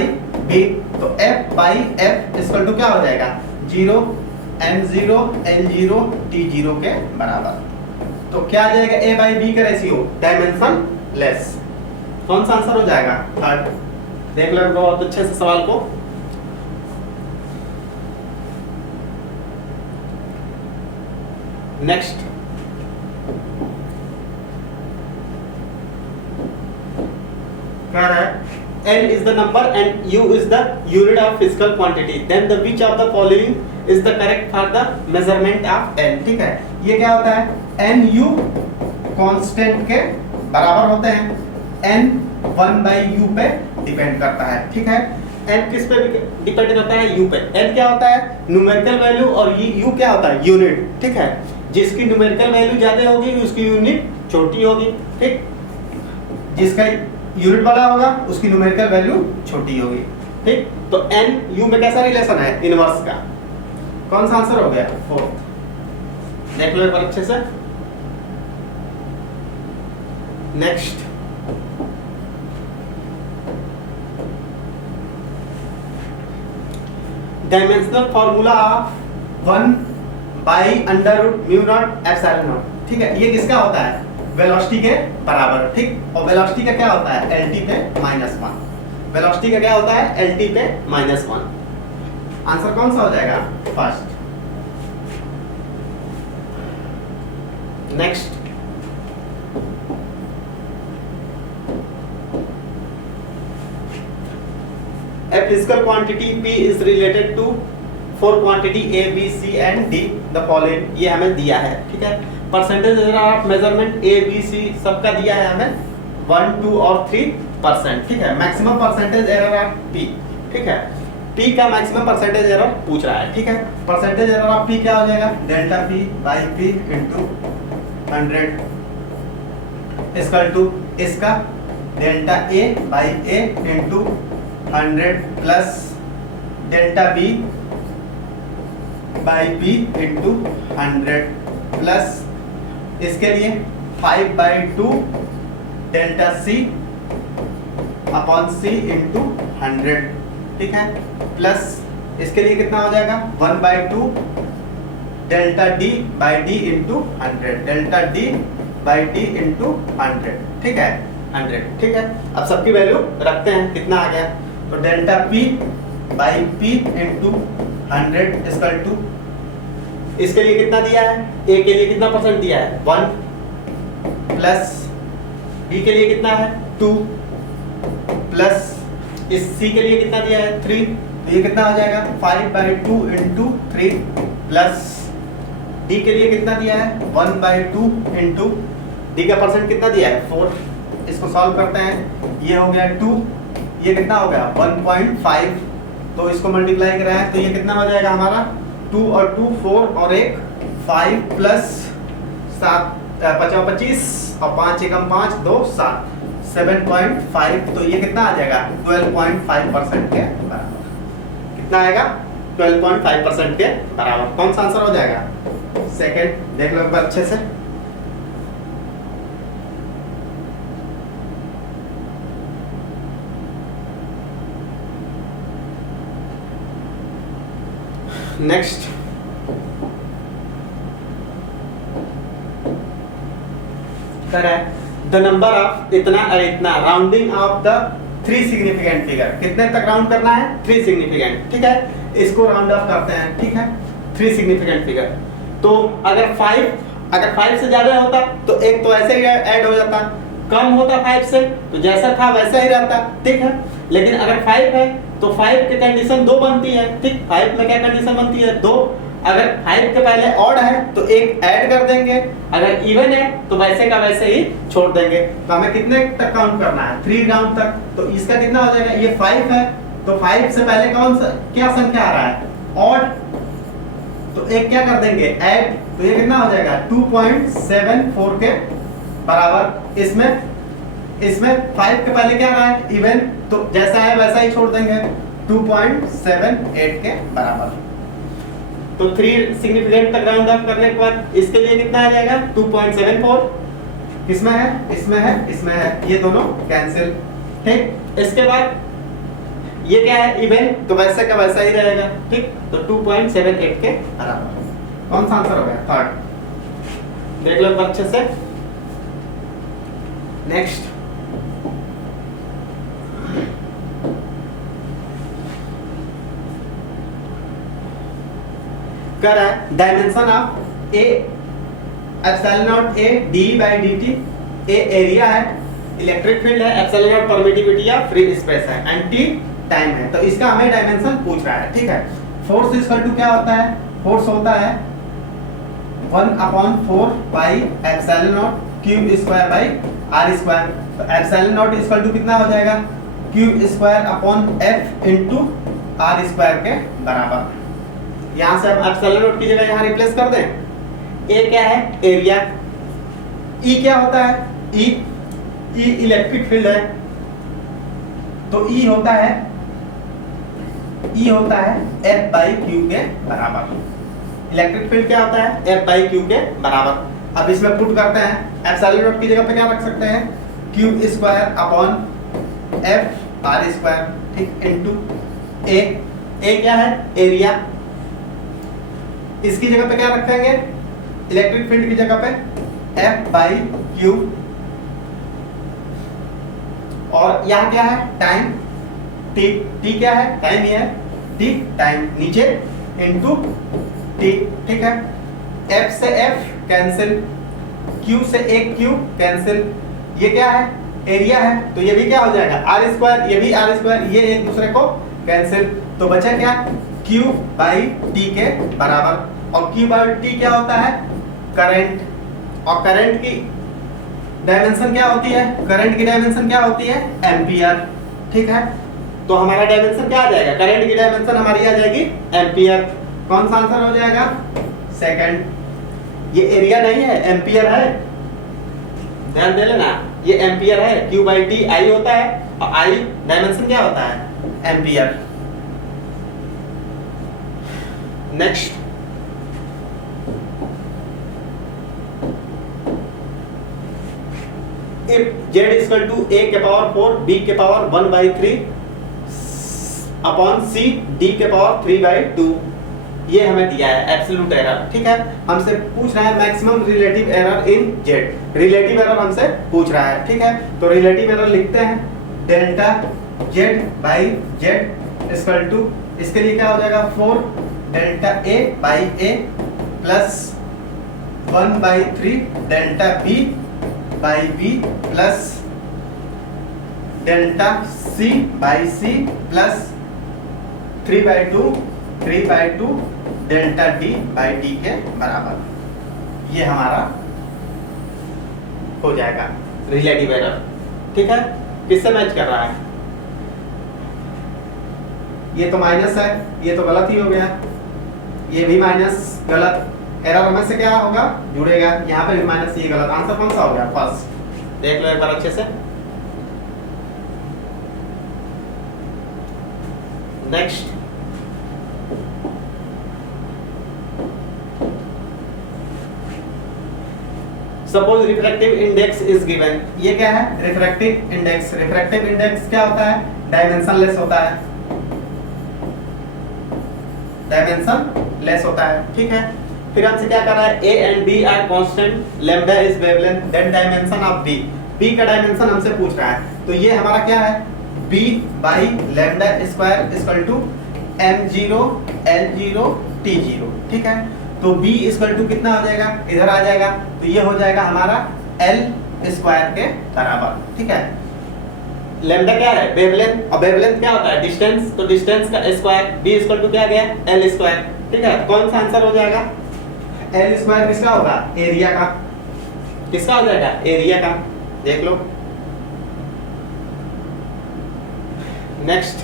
B, तो F by F equal to क्या हो जाएगा 0 m0 l0 t0 के बराबर। तो क्या आ जाएगा A by B का रेशियो डायमेंशन लेस, कौन सा आंसर हो जाएगा थर्ड। देख लो बहुत अच्छे से सवाल को। नेक्स्ट, क्या है, N is the number and U is the unit of physical quantity, then the which of the following is the correct for the measurement of N, ठीक है। ये क्या होता है, N U कांस्टेंट के बराबर होते हैं, N 1 by U पे डिपेंड करता है, ठीक है। N किस पे डिपेंड करता है, U पे। N क्या होता है न्यूमेरिकल वैल्यू, और ये U क्या होता है यूनिट, ठीक है। जिसकी न्यूमेरिकल वैल्यू ज्यादा होगी उसकी यूनिट छोटी होगी, ठीक। जिसका यूनिट बड़ा होगा उसकी न्यूमेरिकल वैल्यू छोटी होगी, ठीक। तो n u में कैसा रिलेशन है, इनवर्स का। कौन सा आंसर हो गया फोर्थ, देख लो एक बार अच्छे से। Next, dimensional formula of 1 by √μ0 ε0, ठीक है। ये किसका होता है, वेलोसिटी के बराबर, ठीक। और वेलोसिटी का क्या होता है lt पे -1, वेलोसिटी का क्या होता है lt पे -1। आंसर कौन सा हो जाएगा first. Next, a physical quantity P is related to for quantity A, B, C and D the following, ये हमें दिया है, ठीक है। Percentage of measurement A, B, C सबका दिया है हमें 1, 2 और 3%, ठीक है। Maximum percentage error of P, ठीक है। P का मैक्सिमम परसेंटेज एरर पूछ रहा है, ठीक है। परसेंटेज एरर ऑफ P क्या हो जाएगा, delta P by P into 100 equal to इसका delta A by A into 100 plus delta B by B into 100 plus इसके लिए 5/2 delta C upon C into 100, ठीक है। प्लस इसके लिए कितना हो जाएगा 1/2 delta D by D into 100, delta D by D into 100, ठीक है 100, ठीक है। अब सबकी वैल्यू रखते हैं, कितना आ गया, तो delta P by P into 100 equal to इसके लिए कितना दिया है, A के लिए कितना परसेंट दिया है 1 प्लस B के लिए कितना है 2 प्लस इस C के लिए कितना दिया है 3, तो ये कितना हो जाएगा 5/2 इंटू 3 प्लस डी के लिए कितना दिया है 1/2 इंटू डी का परसेंट कितना दिया है 4, इसको सॉल्व करते हैं, ये हो गया 2, ये कितना हो गया 1.5, तो इसको मल्टीप्लाई कराएं तो ये कितना हो जाएगा हमारा 2 और 2 4 और 1 5 प्लस 7 25 और 5 एकम 5 2 7 7.5, तो ये कितना आ जाएगा 12.5% के बराबर। कितना आएगा 12.5% के बराबर। कौन सा आंसर हो जाएगा सेकंड, देख लो एक बार अच्छे से। नेक्स्ट द नंबर ऑफ इतना और इतना rounding off the 3 significant figure, कितने तक राउंड करना है 3 सिग्निफिकेंट, ठीक है, इसको राउंड ऑफ करते हैं, ठीक है 3 सिग्निफिकेंट फिगर। तो अगर 5 से ज्यादा होता तो एक तो ऐसे ही ऐड हो जाता, कम होता 5 से तो जैसा था वैसा ही रहता, ठीक है। लेकिन अगर 5 है तो 5 की कंडीशन 2 बनती है, ठीक, 5 में क्या कंडीशन बनती है 2, अगर 5 के पहले ऑड है तो एक ऐड कर देंगे, अगर इवन है तो वैसे का वैसे ही छोड़ देंगे। तो हमें कितने तक काउंट करना है 3 राउंड तक, तो इसका कितना हो जाएगा, ये 5 है तो 5 से पहले कौन सा क्या संख्या आ रहा है ऑड, तो एक क्या कर देंगे ऐड, तो ये कितना हो जाएगा 2.74 के बराबर। इसमें 5 के पहले क्या आ रहा है इवन, तो जैसा है वैसा ही छोड़ देंगे 2.78 के बराबर। तो 3 सिग्निफिकेंट तक राउंड ऑफ करने के बाद इसके लिए कितना आ जाएगा 2.74, किसमें है इसमें है इसमें है, ये दोनों कैंसिल, ठीक। इसके बाद ये क्या है इवन, तो वैसे का वैसा ही रहेगा, ठीक, तो 2.78 के बराबर। कौन सा आंसर हो गया थर्ड, देख लो अच्छे से। नेक्स्ट कर है dimension of A epsilon not A D by D T, A area है, इलेक्ट्रिक फील्ड है, एप्सिलॉन नॉट परमिटिविटी या फ्री स्पेस है, एंड टी टाइम है। तो इसका हमें डायमेंशन पूछ रहा है, ठीक है। फोर्स इक्वल टू क्या होता है, फोर्स होता है 1/4 pi epsilon naught cube square by R square. तो एप्सिलॉन नॉट इक्वल टू कितना हो जाएगा cube square upon F into R square के बराबर। यहां से हम एप्सिलॉन नॉट की जगह यहां रिप्लेस कर दें। ए क्या है एरिया, ई क्या होता है ई इलेक्ट्रिक फील्ड है, तो ई होता है F बाई क्यू के बराबर। इलेक्ट्रिक फील्ड क्या होता है F बाई क्यू के बराबर। अब इसमें पुट करते हैं, एप्सिलॉन नॉट की जगह पे क्या रख सकते हैं cube square upon F R square, ठीक, इनटू ए क्या है एरिया, इसकी जगह पे क्या रखेंगे इलेक्ट्रिक फील्ड की जगह पे F बाई क्यू, और यहाँ क्या है टाइम, टी क्या है टाइम, ही है टी टाइम, नीचे इनटू टी, ठीक है। F से F कैंसिल, Q से एक Q कैंसिल, ये क्या है एरिया है तो ये भी क्या हो जाएगा आर स्क्वायर, ये भी आर स्क्वायर, ये एक दूसरे को कैंसिल, तो बचा क्या Q बाई टी के बराबर। और Q बाई टी क्या होता है करंट, और करंट की डायमेंशन क्या होती है, करंट की डायमेंशन क्या होती है एम्पियर, ठीक है। तो हमारा डायमेंशन क्या आ जाएगा, करंट की डायमेंशन हमारी आ जाएगी एम्पियर। कौन सा आंसर हो जाएगा सेकंड। ये एरिया नहीं है एम्पियर है, ध्यान दे लेना, ये एम्पियर है, क्यू बाई टी आई होता है, और आई डायमेंशन क्या होता है ampere. Next if z is equal to a के पावर 4 b के पावर 1/3 अपॉन c d के पावर 3/2, ये हमें दिया है एब्सोल्यूट एरर, ठीक है। हमसे पूछ रहा है maximum relative error in z, relative error हमसे पूछ रहा है, ठीक है। तो रिलेटिव एरर लिखते हैं delta z by z equal to, इसके लिए क्या हो जाएगा 4 delta a by a plus 1/3 delta b by b plus delta c by c plus 3/2 delta d by d के बराबर। ये हमारा हो जाएगा रिलेटिव एरर। ठीक है, किससे मैच कर रहा है? ये तो माइनस है, ये तो गलत ही हो गया, ये भी माइनस गलत, एरर में से क्या होगा? जुड़ेगा, यहाँ पे भी माइनस, ये गलत। आंसर कौन सा हो गया? फर्स्ट। देख लो एक बार अच्छे से। Next, suppose refractive index is given. ये क्या है? Refractive index. रिफ्रैक्टिव इंडेक्स क्या होता है? डायमेंशनलेस होता है, डायमेंशनलेस होता है। ठीक है, फिर हमसे क्या कर रहा है? a and b are constant, lambda is wavelength, then dimension of b। b का डायमेंशन हमसे पूछ रहा है, तो ये हमारा क्या है? b by lambda square equal to m0 l0 t0। ठीक है, तो b इक्वल टू कितना हो जाएगा? इधर आ जाएगा, तो ये हो जाएगा हमारा l स्क्वायर के बराबर। ठीक है, लैम्डा क्या है? वेवलेंथ, और वेवलेंथ क्या होता है? डिस्टेंस, तो डिस्टेंस का स्क्वायर, b इक्वल टू क्या गया? l square. ठीक है, कौन सा आंसर हो जाएगा? l स्क्वायर किसका होगा? एरिया का। किसका हो जाएगा? एरिया का। देख लो। Next,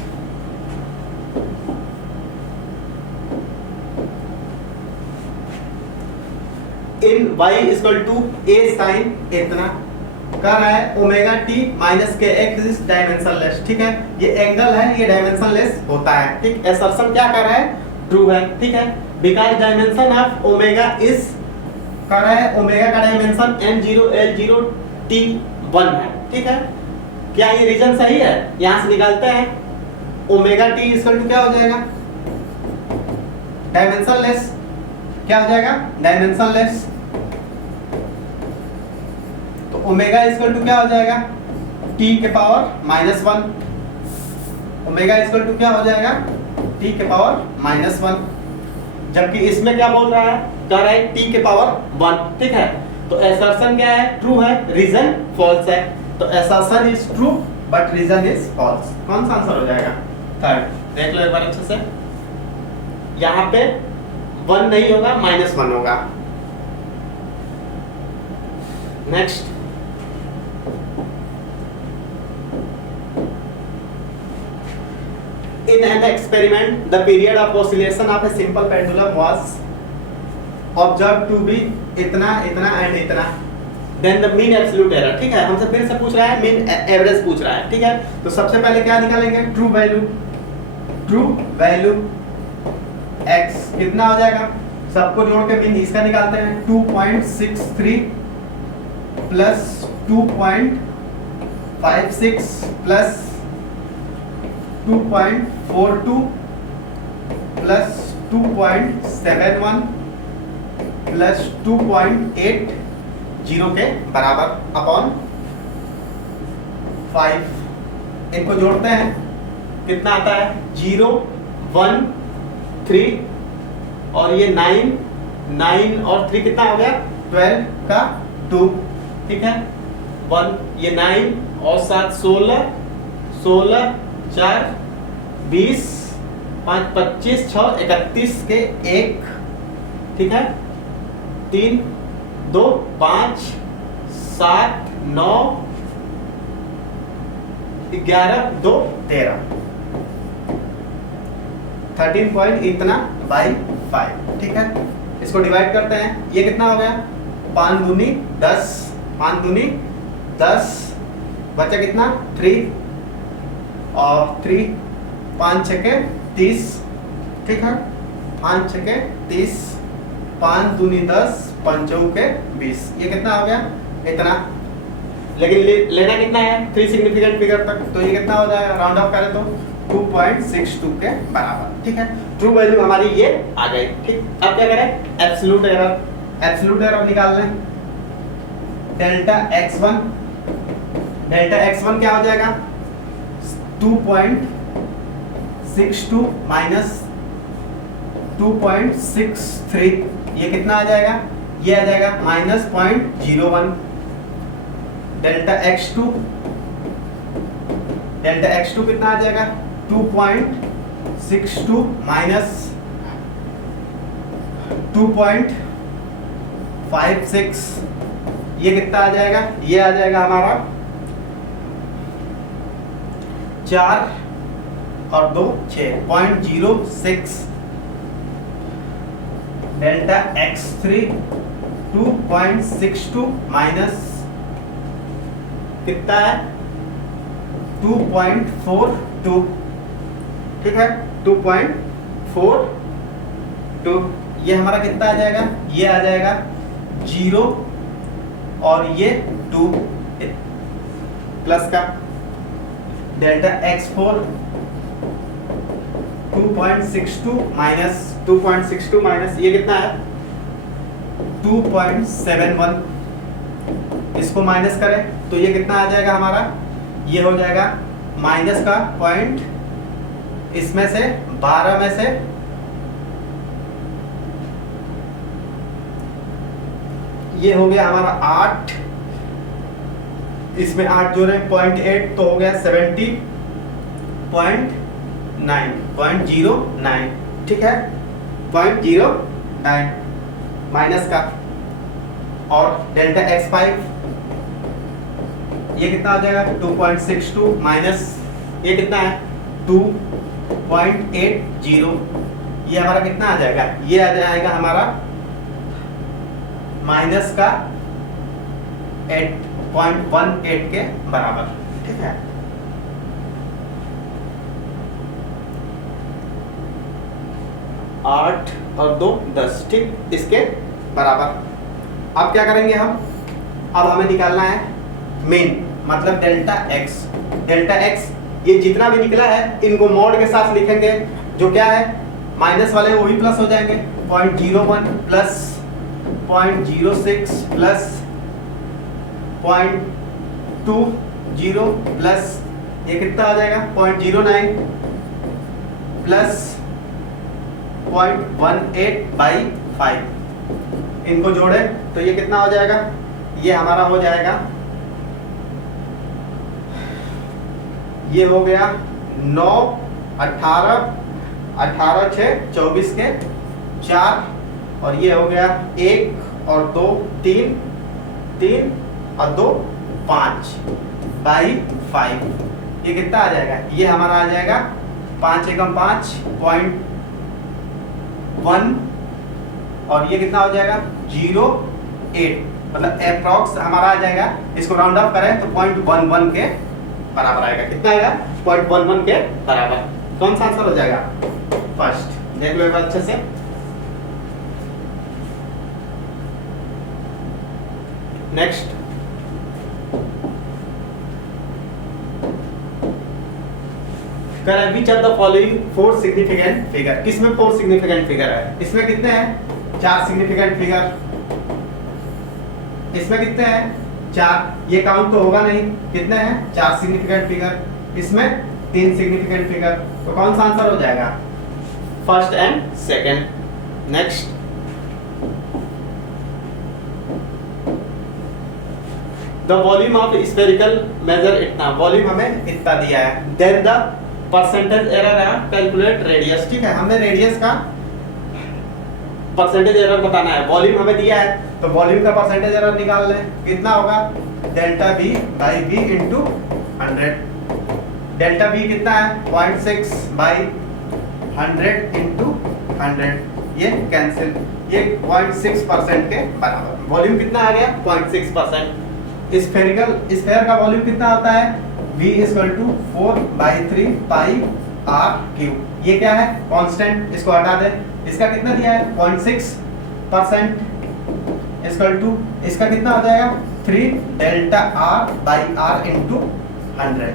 in y equal to a sin इतना कर रहा है omega t minus k x is dimensionless. ठीक है, ये एंगल है, ये डायमेंशनलेस होता है। ठीक, असर्शन क्या कर रहा है? ट्रू है। ठीक है, because dimension of omega is कर रहा है, ओमेगा का डायमेंशन m0 l0 t1 है। ठीक है, क्या ये रीजन सही है? यहां से निकालते हैं, ओमेगा t इक्वल टू क्या हो जाएगा? डायमेंशनलेस। क्या हो जाएगा? डायमेंशनलेस। तो ओमेगा इक्वल टू क्या हो जाएगा? t के पावर -1। ओमेगा इक्वल टू क्या हो जाएगा? t के पावर -1। जबकि इसमें क्या बोल रहा है? कह रहा है t के पावर 1। ठीक है, तो असर्शन क्या है? ट्रू है, रीजन फॉल्स है। तो assertion is true but reason is false. कौन सा आंसर हो जाएगा? थर्ड। देख लो एक बार अच्छे से, यहाँ पे 1 नहीं होगा, -1 होगा। Next, in an experiment the period of oscillation of a simple pendulum was observed to be इतना इतना एंड इतना, then the mean absolute error। ठीक है, हमसे फिर से पूछ रहा है, मीन एवरेज पूछ रहा है। ठीक है, तो सबसे पहले क्या निकालेंगे? True value. True value x कितना हो जाएगा? सबको जोड़ के मीन इसका निकालते हैं, 2.63 प्लस 2.56 प्लस 2.42 प्लस 2.71 प्लस 2.80 के बराबर अपॉन 5। इनको जोड़ते हैं, कितना आता है? 0 1 3 और ये 9 9 और 3 कितना हो गया? 12 का 2। ठीक है, 1 ये 9 और 7 16 16 4 20 5 25 6 31 के 1। ठीक है, 3 2 5 7 9 11 2 13 13 पॉइंट इतना बाई 5। ठीक है, इसको डिवाइड करते हैं, ये कितना हो गया? 5 दूनी 10, 5 दूनी 10, बचा कितना? 3 और 3 5 छके 30। ठीक है, 5 छके 30, 5 दूनी 10, 5 चौके 20। ये कितना हो गया? इतना। लेकिन लेना कितना है? 3 सिग्निफिकेंट फिगर तक, तो ये कितना हो जाएगा? राउंड ऑफ करें तो 2.62 के बराबर। ठीक है, ट्रू वैल्यू हमारी ये आ गई। ठीक, अब क्या करें? Absolute error. एब्सोल्यूट एरर निकाल लें। डेल्टा x1 क्या हो जाएगा? 2.62 माइनस 2.63, ये कितना आ जाएगा? ये आ जाएगा -0.01। डेल्टा x2 कितना आ जाएगा? 2.62 माइनस 2.56 5 6, ये कितना आ जाएगा, ये आ जाएगा हमारा 4 और 2 6, 0.06 डेल्टा x3 2.62 माइनस कितना है 2.42, ठीक है 2.42, ये हमारा कितना आ जाएगा, ये आ जाएगा 0 और ये 2 प्लस का डेल्टा x4 2.62 माइनस 2.62 माइनस ये कितना है 2.71, इसको माइनस करें तो ये कितना आ जाएगा हमारा, ये हो जाएगा माइनस का पॉइंट, इसमें से 12 में से ये हो गया हमारा 8, इसमें 8 जोड़े 0.8 तो हो गया 70.9, ठीक है 0.09 माइनस का, और डेल्टा x5 ये कितना आ जाएगा 2.62 माइनस ये कितना है 2.80, ये हमारा कितना आ जाएगा, ये आ जाएगा हमारा माइनस का 8.18 के बराबर, ठीक है 8 और 2 10, ठीक इसके बराबर। अब क्या करेंगे हम, अब हमें निकालना है मेन मतलब डेल्टा x, ये जितना भी निकला है इनको मॉड के साथ लिखेंगे, जो क्या है माइनस वाले वो भी प्लस हो जाएंगे, 0.01 प्लस 0.06 प्लस 0.20 प्लस ये कितना आ जाएगा 0.09 प्लस 0.18/5, इनको जोड़े तो ये कितना हो जाएगा, ये हमारा हो जाएगा, ये हो गया 9 18 18 6 24 के 4, और ये हो गया 1 और 2 3 3 और 2 5/5, ये कितना आ जाएगा, ये हमारा आ जाएगा 5 एकम 5.1, और ये कितना हो जाएगा 0.8, मतलब अप्रॉक्स हमारा आ जाएगा, इसको राउंड ऑफ करें तो 0.11 के बराबर आएगा, कितना आएगा 0.11 के बराबर। कौन सा आंसर हो जाएगा, फर्स्ट, देख लो एक बार अच्छे से। Next, which of the following 4 significant figure, किसमें 4 सिग्निफिकेंट फिगर है, इसमें कितने हैं 4 सिग्निफिकेंट फिगर, इसमें कितने हैं 4, ये काउंट तो होगा नहीं, कितने हैं 4 सिग्निफिकेंट फिगर, इसमें 3 सिग्निफिकेंट फिगर, तो कौन सा आंसर हो जाएगा, first and second. Next, the volume of spherical measure इतना, वॉल्यूम हमें इतना दिया है, देन द परसेंटेज एरर है कैलकुलेट रेडियस, ठीक है हमने रेडियस का परसेंटेज एरर बताना है, वॉल्यूम हमें दिया है तो वॉल्यूम का परसेंटेज एरर निकाल लें, कितना होगा delta v by v into 100, delta v कितना है 0.6/100 इंटू 100, ये कैंसिल, ये 0.6% के बराबर, वॉल्यूम कितना आ गया 0.6%। स्फेयर का वॉल्यूम कितना होता है v = 4/3 पाई r क्यूब, ये क्या है कांस्टेंट, इसको हटा दे, इसका कितना दिया है 0.6% इक्वल टू इसका कितना हो जाएगा 3 डेल्टा r/r इंटू 100,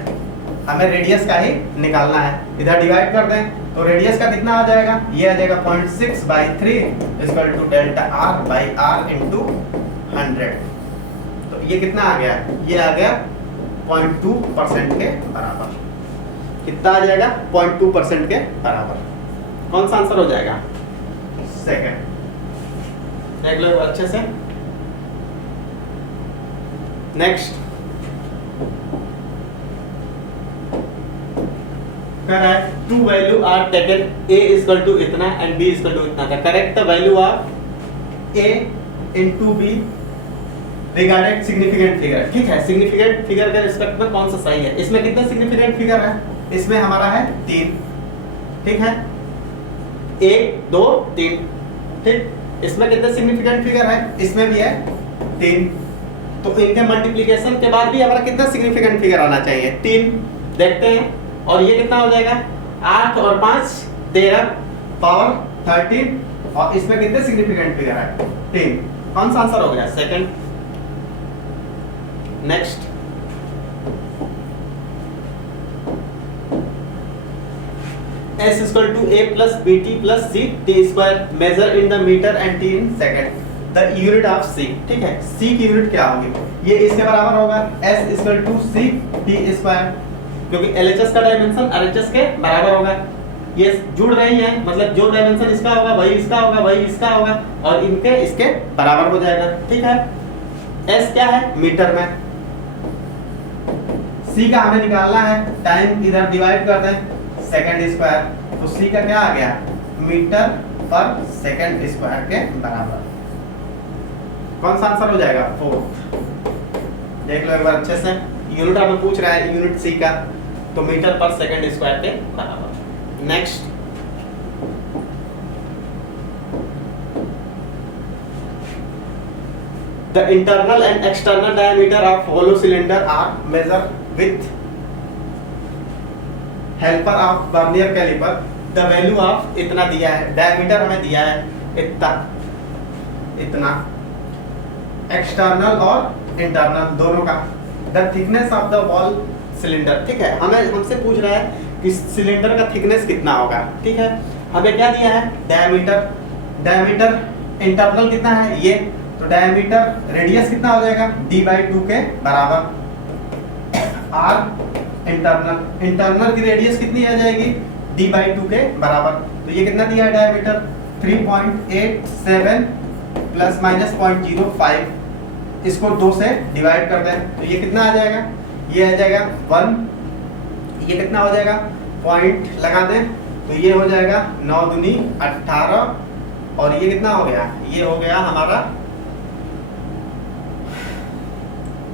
हमें रेडियस का ही निकालना है, इधर डिवाइड कर दें तो रेडियस का कितना आ जाएगा, ये आ जाएगा 0.6/3 equal to delta r/r into 100, तो ये कितना आ गया, ये आ गया 0.2% के बराबर, कितना आ जाएगा 0.2% के बराबर, कौन सा आंसर हो जाएगा सेकंड, देख लो अच्छे से। नेक्स्ट, कह रहा है two value are taken a equal to इतना एंड b इक्वल टू इतना, the correct value of a into B regarded significant figure. ठीक है, सिग्निफिकेंट फिगर के रिस्पेक्ट में कौन सा सही है? इसमें कितने सिग्निफिकेंट फिगर है? इसमें हमारा है 3। ठीक है, 1 2 3। ठीक, इसमें कितने सिग्निफिकेंट फिगर है? इसमें भी है 3। तो इनके मल्टीप्लिकेशन के बाद भी हमारा कितना सिग्निफिकेंट फिगर आना चाहिए? 3। देखते हैं, और ये कितना हो जाएगा? 8 और 5 13 पावर 13, और इसमें कितने सिग्निफिकेंट फिगर है? 3। कौन सा आंसर हो गया? Second. Next, S equal to A plus BT plus C T square measure in the meter and T in second. The unit of C. ठीक है, C की यूनिट क्या होगी? ये इसके बराबर होगा S equal to C T square, क्योंकि LHS का डायमेंशन RHS के बराबर होगा। ये जुड़ रही है, मतलब जो डायमेंशन इसका होगा वही इसका होगा, वही इसका होगा, और इनके इसके बराबर हो जाएगा। ठीक है, S क्या है? मीटर में। C का हमें निकालना है, टाइम इधर डिवाइड कर दें सेकंड स्क्वायर, तो C का क्या आ गया? मीटर पर सेकंड स्क्वायर के बराबर। कौन सा आंसर हो जाएगा? 4। देख लो एक बार अच्छे से, यूनिट हमें पूछ रहा है यूनिट C का, तो मीटर पर सेकंड स्क्वायर के बराबर। Next, the internal and external diameter of hollow cylinder are measure with helper of vernier caliper. The value of इतना दिया है, डायमीटर हमें दिया है इतना, इतना एक्सटर्नल और इंटरनल दोनों का। The thickness of the wall cylinder. ठीक है, हमें हमसे पूछ रहा है कि सिलेंडर का थिकनेस कितना होगा। ठीक है, हमें क्या दिया है? डायमीटर। डायमीटर इंटरनल कितना है? ये, तो डायमीटर रेडियस कितना हो जाएगा? D/2 के बराबर। R इंटरनल, इंटरनल की रेडियस कितनी आ जाएगी? D/2 के बराबर। तो ये कितना दिया है डायमीटर? 3.87 plus minus 0.05। इसको 2 से डिवाइड कर दें, तो ये कितना आ जाएगा? ये आ जाएगा 1। ये कितना हो जाएगा? पॉइंट लगा दें, तो ये हो जाएगा 9 दूनी 18, और ये कितना हो गया? ये हो गया हमारा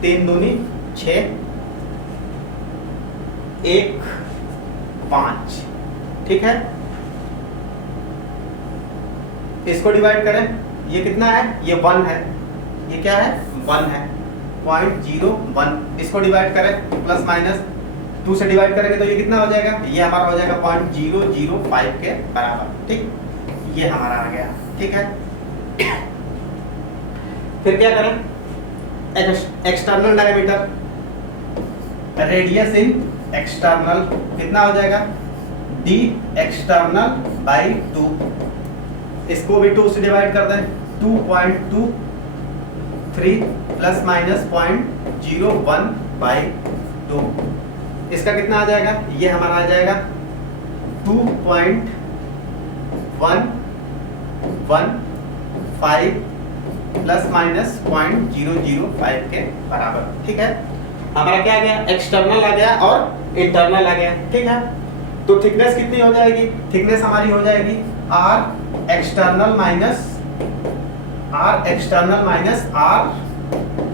3 दूनी 6 1 5। ठीक है, इसको डिवाइड करें, ये कितना है? ये 1 है। ये क्या है? 1 है, 0.01। इसको डिवाइड करें, प्लस माइनस 2 से डिवाइड करेंगे, तो ये कितना हो जाएगा? ये हमारा हो जाएगा 0.005 के बराबर। ठीक, ये हमारा आ गया। ठीक है, फिर क्या करें? एक्सटर्नल डायमीटर, रेडियस इन एक्सटर्नल कितना हो जाएगा? D external by 2। इसको भी 2 से डिवाइड कर दें, 2.23 प्लस माइनस 0.01 बाई 2। इसका कितना आ जाएगा? ये हमारा आ जाएगा 2.115 प्लस माइनस 0.005 के बराबर। ठीक है, हमारा क्या आ गया? एक्सटर्नल आ गया और इंटरनल आ गया। ठीक है, तो थिकनेस कितनी हो जाएगी? थिकनेस हमारी हो जाएगी R external minus R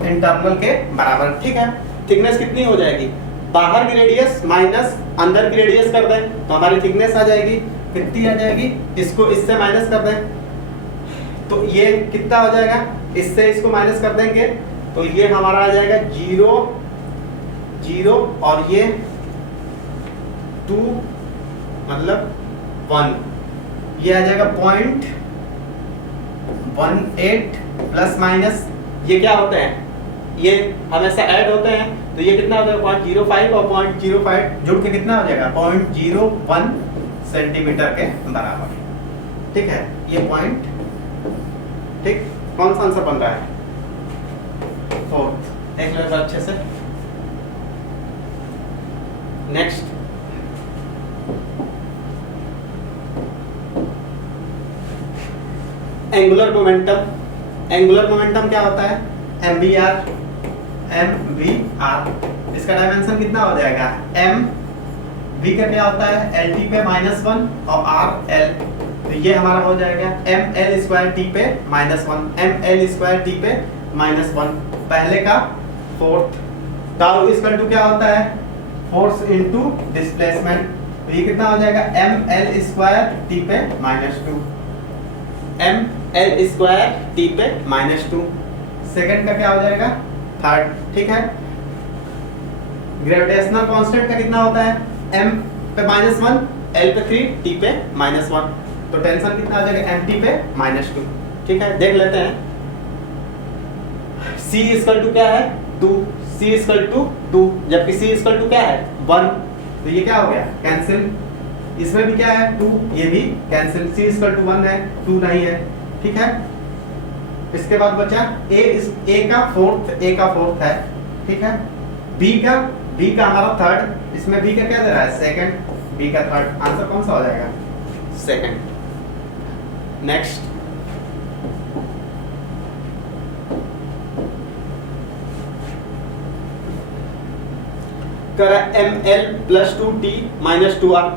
internal के बराबर। ठीक है, थिकनेस कितनी हो जाएगी? बाहर की रेडियस माइनस अंदर की रेडियस कर दें, तो हमारी थिकनेस आ जाएगी कितनी आ जाएगी? इसको इससे माइनस कर दें, तो ये कितना हो जाएगा? इससे इसको माइनस कर देंगे, तो ये हमारा आ जाएगा 0 0, और ये 2 मतलब 1, ये आ जाएगा 0.18 प्लस माइनस, ये क्या होते हैं? ये हमेशा ऐड होते हैं, तो ये कितना हो जाएगा? 0.05 और 0.05 जुड़ के कितना हो जाएगा? 0.01 सेंटीमीटर के बराबर। ठीक है, ये पॉइंट। ठीक, कौन सा आंसर बन रहा है? 4। देख लो अच्छे से। Next, angular momentum. Angular momentum क्या होता है? MVR। इसका डायमेंशन कितना हो जाएगा? M। V का क्या होता है? LT पे -1 और R L। तो ये हमारा हो जाएगा एम एल स्क्वायर टी पे -1, एम एल स्क्वायर टी पे -1 पहले का फोर्थ। टाउ इक्वल टू क्या होता है, फोर्स इनटू डिस्प्लेसमेंट, तो ये कितना हो जाएगा एम एल स्क्वायर टी पे -2, एम एल स्क्वायर टी पे -2। सेकंड का क्या हो जाएगा थर्ड, ठीक है। ग्रेविटेशनल कांस्टेंट का कितना होता है m पे -1, l पे 3, t पे -1, तो टेंशन कितना आ जाएगा mt पे -2, ठीक है। देख लेते हैं c इक्वल टू क्या है 2, c इक्वल टू 2, जबकि c इक्वल टू क्या है 1, तो ये क्या हो गया कैंसिल। इसमें भी क्या है 2, ये भी कैंसिल, c इक्वल टू 1 है 2 नहीं है, ठीक है। इसके बाद बचा a का फोर्थ है, ठीक है। b का हमारा थर्ड, इसमें b का क्या दे रहा है सेकंड, b का थर्ड, आंसर कौन सा हो जाएगा सेकंड। नेक्स्ट करा ml + 2t - 2r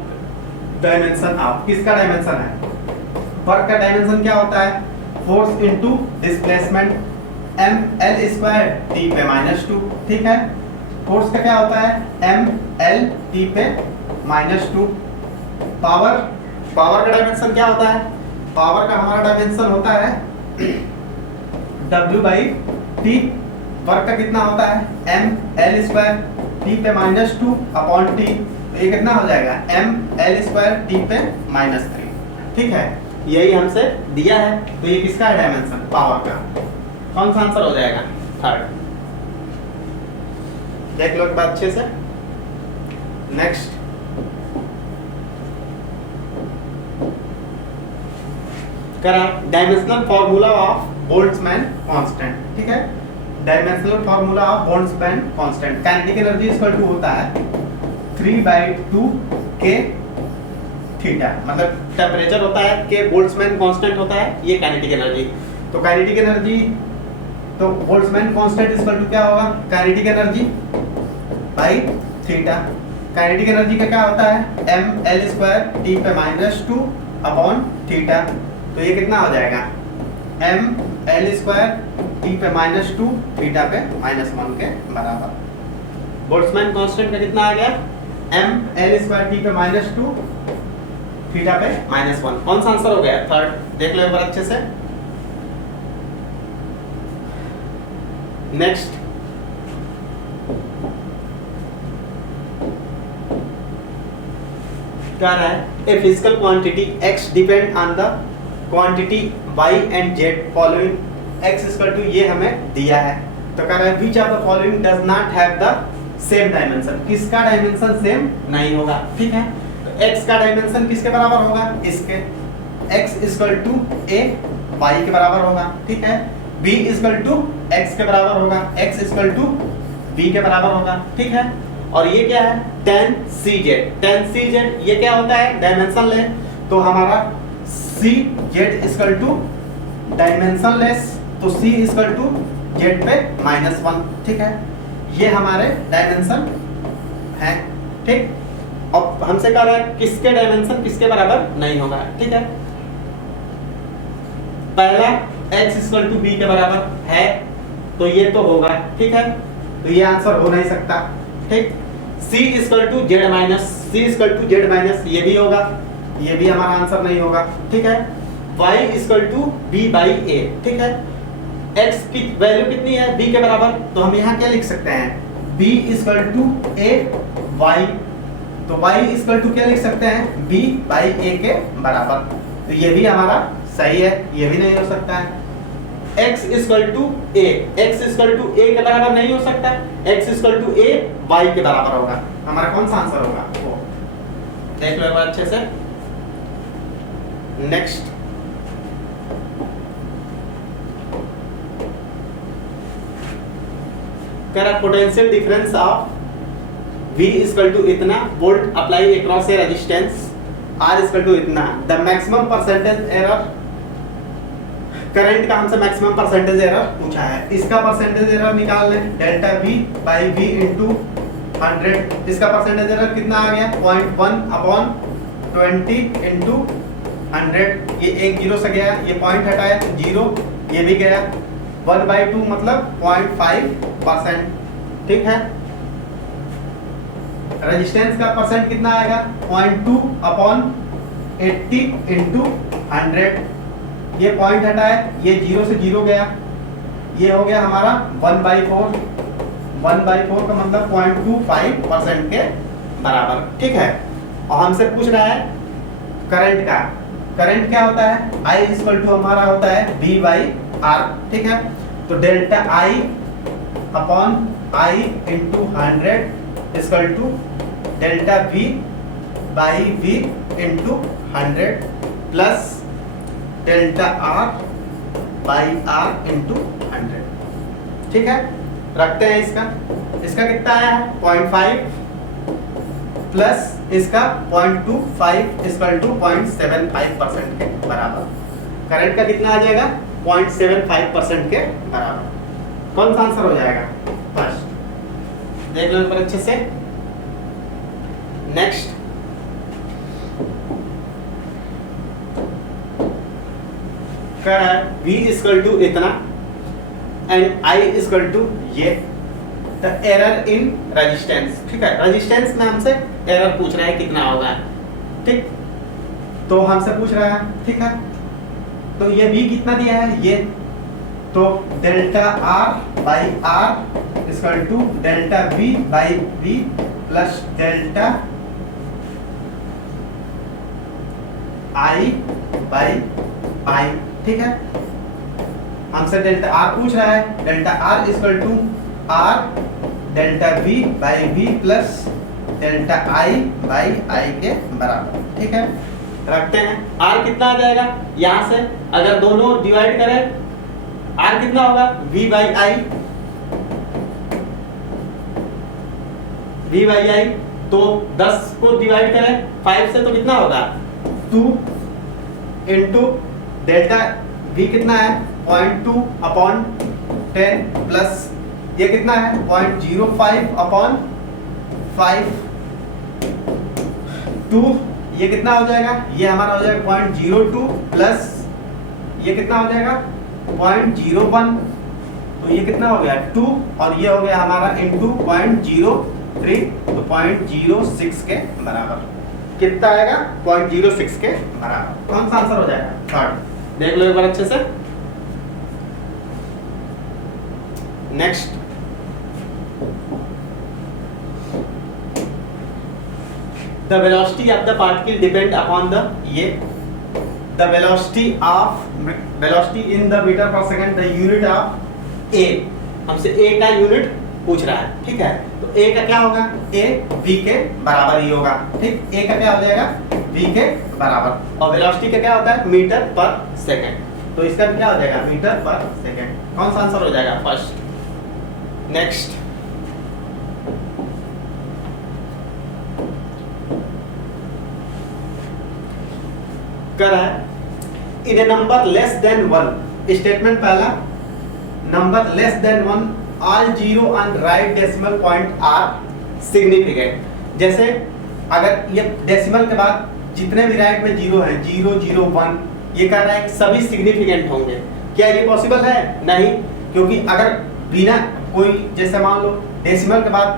dimension of, किसका डायमेंशन है, वर्क का डायमेंशन क्या होता है force into displacement, ml square t पे -2, ठीक है। फोर्स का क्या होता है ml t पे -2। पावर का डायमेंशन क्या होता है, पावर का हमारा डायमेंशन होता है w/t। वर्क का कितना होता है ml स्क्वायर t पे -2 अपॉन t, तो ये कितना हो जाएगा ml स्क्वायर t पे -3, ठीक है। यही हमसे दिया है, तो ये किसका है डायमेंशन पावर का, कौन सा आंसर हो जाएगा थर्ड। देख लो एक बात अच्छे से। नेक्स्ट करा dimensional formula of Boltzmann constant, ठीक है। Dimensional formula of Boltzmann constant, kinetic energy equal to होता है 3/2 k थीटा, मतलब टेम्परेचर होता है के बोल्ट्जमैन कांस्टेंट होता है, ये काइनेटिक एनर्जी। तो काइनेटिक एनर्जी, तो बोल्ट्जमैन कांस्टेंट इक्वल टू क्या होगा kinetic energy by theta. Kinetic energy का क्या होता है ml स्क्वायर t पे -2 अपॉन थीटा, तो ये कितना हो जाएगा ml स्क्वायर t पे -2 थीटा पे -1 के बराबर। बोल्ट्जमैन कांस्टेंट का कितना आ गया ml स्क्वायर t पे -2 थीटा पे -1, कौन सा आंसर हो गया थर्ड। देख लो एक बार अच्छे से। नेक्स्ट क्या रहा है, a physical quantity x depend on the quantity y and z following x equal to, ये हमें दिया है। तो कह रहा है which of the following does not have the same dimension, किसका डायमेंशन सेम नहीं होगा, ठीक है। तो x का डायमेंशन किसके बराबर होगा इसके, x equal to a y के बराबर होगा, ठीक है। b इक्वल टू x के बराबर होगा, x इक्वल टू b के बराबर होगा, ठीक है। और ये क्या है tan cz, tan cz ये क्या होता है डायमेंशन ले, तो हमारा cz equal to dimensionless, तो c इक्वल टू z पे -1, ठीक है। ये हमारे डायमेंशन है, ठीक। अब हमसे कह रहा है किसके डायमेंशन किसके बराबर नहीं होगा, ठीक है। पहला x इक्वल टू b के बराबर है, तो ये तो होगा, ठीक है। तो ये आंसर हो नहीं सकता, ठीक। c equal to z minus ये भी होगा, ये भी हमारा आंसर नहीं होगा, ठीक है। y इक्वल टू b/a, ठीक है। x की वैल्यू कितनी है b के बराबर, तो हम यहाँ क्या लिख सकते हैं b equal to a y, तो y इक्वल टू क्या लिख सकते हैं b/a के बराबर, तो ये भी हमारा सही है, ये भी नहीं हो सकता है। x equal to a, x equal to a के बराबर नहीं हो सकता, x equal to a y के बराबर होगा, हमारा कौन सा आंसर होगा वो देख लो एक बार अच्छे से। नेक्स्ट करा potential difference of V equal to इतना volt apply across a resistance R equal to इतना, the maximum percentage error, current का हमसे मैक्सिमम परसेंटेज एरर पूछा है, इसका परसेंटेज एरर निकाल लें delta V by V into 100, इसका परसेंटेज एरर कितना आ गया 0.1 अपॉन 20 इंटू 100, ये एक जीरो से गया, ये पॉइंट हटाया तो जीरो, ये भी गया। 1/2 मतलब 0.5%, ठीक है। रेजिस्टेंस का परसेंट कितना आएगा? 0.2/80 इंटू 100, ये पॉइंट हटाया, ये जीरो से जीरो गया, ये हो गया हमारा 1/4। 1/4 का मतलब 0.25% के बराबर, ठीक है। और हमसे पूछ रहा है करंट का। करंट क्या होता है? I इक्वल टू हमारा होता है V/R, ठीक है। तो delta I upon I into 100 equal to delta V/V into 100 plus delta R/R into 100, ठीक है। रखते हैं इसका कितना आया है? 0.5 प्लस इसका 0.25 इक्वल टू 0.75% के बराबर। करंट का कितना आ जाएगा? 0.75% के बराबर। कौन सा आंसर हो जाएगा? फर्स्ट। देख लो एक बार अच्छे से। नेक्स्ट, कर है V इक्वल टू इतना एंड I इक्वल टू ये। द एरर इन रेजिस्टेंस, ठीक है। रेजिस्टेंस में हमसे एरर पूछ रहा है कितना होगा, ठीक। तो हमसे पूछ रहा है, ठीक है। तो ये V कितना दिया है? ये तो delta R/R equal to delta V/V plus delta I/I, ठीक है। हमसे डेल्टा R पूछ रहा है, delta R equal to R delta V/V plus delta I/I के बराबर, ठीक है। रखते हैं। R कितना आ जाएगा? यहाँ से अगर दोनों डिवाइड करें, R कितना होगा? V/I। V/I तो 10 को डिवाइड करें 5 से तो कितना होगा? 2 इंटू डेल्टा V कितना है? 0.2/10 प्लस ये कितना है? 0.05/5 2, ये कितना हो जाएगा? ये हमारा हो जाएगा 0.02 प्लस ये कितना हो जाएगा? 0.01, तो ये कितना हो गया? 2, और ये हो गया हमारा इंटू 0.03, तो 0.06 के बराबर। कितना आएगा? 0.06 के बराबर। कौन सा आंसर हो जाएगा? थर्ड। देख लो एक बार अच्छे से। Next, the velocity of the particle depend upon the the velocity in the meter per second, the unit of A। हमसे A का यूनिट पूछ रहा है, ठीक है। तो A का क्या होगा? A V के बराबर ही होगा, ठीक। A का क्या हो जाएगा? V के बराबर। और वेलोसिटी का क्या होता है? मीटर पर सेकंड। तो इसका क्या हो जाएगा? मीटर पर सेकंड। कौन सा आंसर हो जाएगा? फर्स्ट। नेक्स्ट, कर है in a number less than 1। Statement पहला, number less than 1 all zero and right decimal point are significant. जैसे अगर ये डेसिमल के बाद जितने भी राइट में जीरो है, 0 0 1, ये कह रहा है कि सभी सिग्निफिकेंट होंगे। क्या ये पॉसिबल है? नहीं, क्योंकि अगर बिना कोई, जैसे मान लो डेसिमल के बाद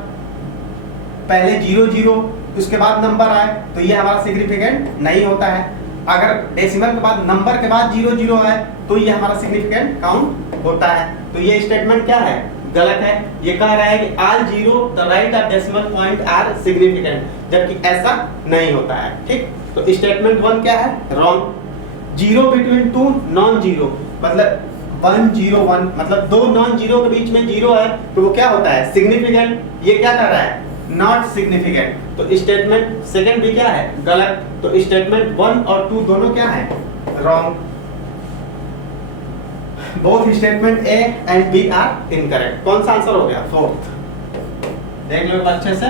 पहले 0 0 उसके बाद नंबर आए तो ये हमारा सिग्निफिकेंट नहीं होता है। अगर डेसिमल के बाद नंबर के बाद 0 0 आए तो ये हमारा सिग्निफिकेंट काउंट होता है। तो ये स्टेटमेंट क्या है? गलत है। ये कह रहा है कि all zero the right of decimal point are significant, जबकि ऐसा नहीं होता है, ठीक। तो स्टेटमेंट 1 क्या है? रॉन्ग। 0 बिटवीन 2 नॉन जीरो, मतलब 1 0 1, मतलब दो नॉन जीरो के बीच में 0 है तो वो क्या होता है? सिग्निफिकेंट। ये क्या कर रहा है? Not significant. तो स्टेटमेंट सेकंड भी क्या है? गलत। तो स्टेटमेंट 1 और 2 दोनों क्या है? Wrong. Both statement A and B are incorrect. कौन सा आंसर हो गया? फोर्थ। देख लो अच्छे से।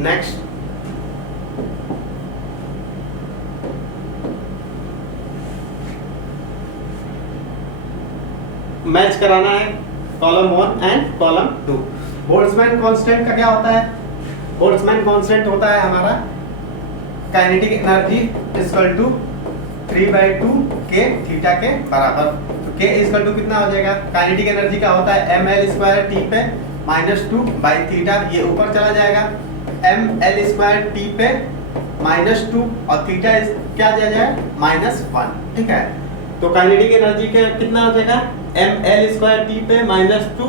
नेक्स्ट, मैच कराना है column 1 and column 2। Boltzmann constant का क्या होता है? बोल्ट्जमैन कांस्टेंट होता है हमारा काइनेटिक एनर्जी इक्वल टू 3/2 के थीटा के बराबर। तो के इक्वल टू कितना हो जाएगा, काइनेटिक एनर्जी का होता है ml² t पे -2/थीटा, ये ऊपर चला जाएगा ml² t पे -2 और थीटा क्या दिया जाए -1, ठीक है। तो काइनेटिक एनर्जी का कितना हो जाएगा ml² t पे -2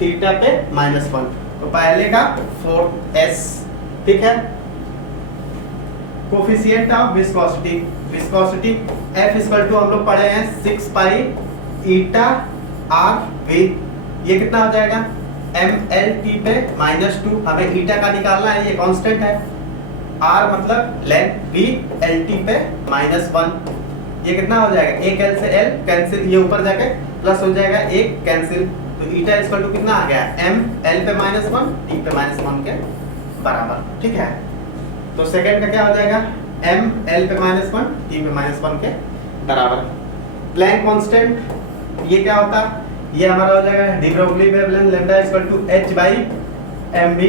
थीटा पे -1। तो पहले का 4s, ठीक है। Coefficient of viscosity, viscosity F equal to हम लोग पढ़े हैं 6 पाई ईटा r v, ये कितना हो जाएगा mlt पे -2, हमें ईटा का निकालना है, ये कांस्टेंट है, r मतलब लेंथ, v lt पे -1, ये कितना हो जाएगा, एक l से l कैंसिल, ये ऊपर जाके प्लस हो जाएगा, एक कैंसिल, तो ईटा इक्वल टू कितना आ गया m l पे -1 t पे -1 के बराबर, ठीक है। तो सेकंड का क्या हो जाएगा m l पे -1 t पे -1 के बराबर। प्लैंक कांस्टेंट ये क्या होता, ये हमारा हो जाएगा de Broglie wavelength lambda equal to h by mv,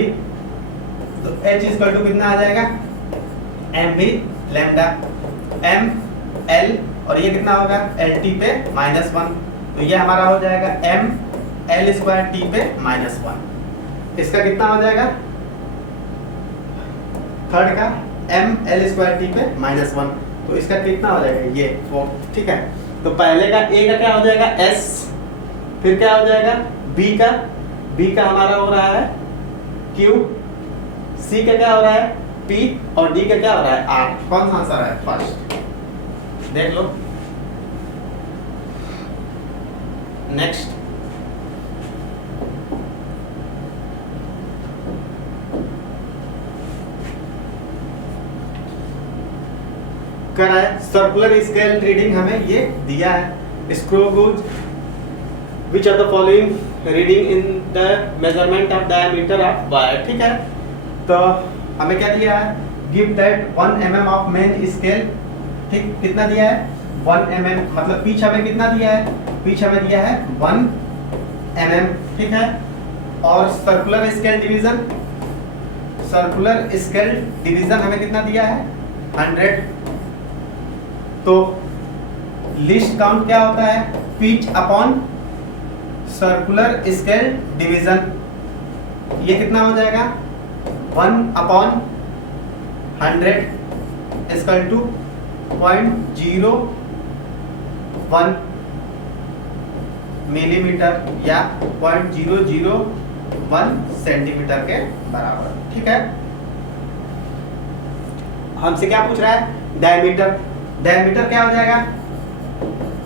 तो h इक्वल टू कितना आ जाएगा mv लैम्डा, m l और ये कितना होगा lt पे -1, तो ये हमारा हो जाएगा m l² t पे -1। इसका कितना हो जाएगा थर्ड का m l² t पे -1, तो इसका कितना हो जाएगा ये 4, ठीक है। तो पहले का a का क्या हो जाएगा s, फिर क्या हो जाएगा b का हमारा हो रहा है q, c का क्या हो रहा है p और d का क्या हो रहा है r। कौन सा आंसर है फर्स्ट, देख लो। नेक्स्ट करा है सर्कुलर स्केल रीडिंग, हमें ये दिया है screw gauge which are the following reading in the measurement of diameter of wire, ठीक है। तो हमें क्या दिया है, give that 1 mm of main scale, ठीक, कितना दिया है 1 mm, मतलब पिच हमें कितना दिया है, पिच हमें दिया है 1 mm, ठीक है। और circular scale division, circular scale division हमें कितना दिया है 100। तो लिस्ट काउंट क्या होता है, pitch upon circular scale division, ये कितना हो जाएगा 1/100 इक्वल टू 0.01 मिलीमीटर या 0.001 सेंटीमीटर के बराबर, ठीक है। हमसे क्या पूछ रहा है डायमीटर, डायमीटर क्या हो जाएगा,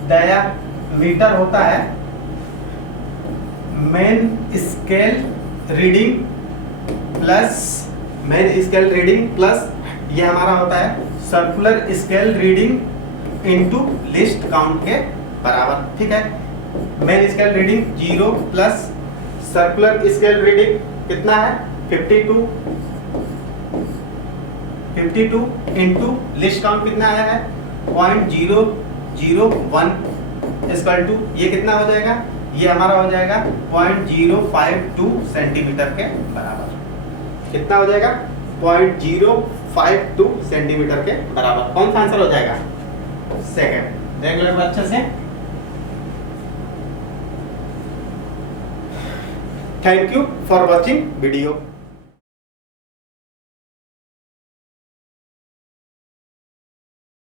डायमीटर होता है मेन स्केल रीडिंग प्लस ये हमारा होता है circular scale reading into list count के बराबर, ठीक है। Main scale reading 0 plus circular scale reading कितना है 52 इनटू लिस्ट काउंट कितना आया है 0.001 इक्वल टू ये कितना हो जाएगा, ये हमारा हो जाएगा 0.052 सेंटीमीटर के बराबर, कितना हो जाएगा 0.052 सेंटीमीटर के बराबर। कौन सा आंसर हो जाएगा सेकंड, देख लो अच्छे से। Thank you for watching video.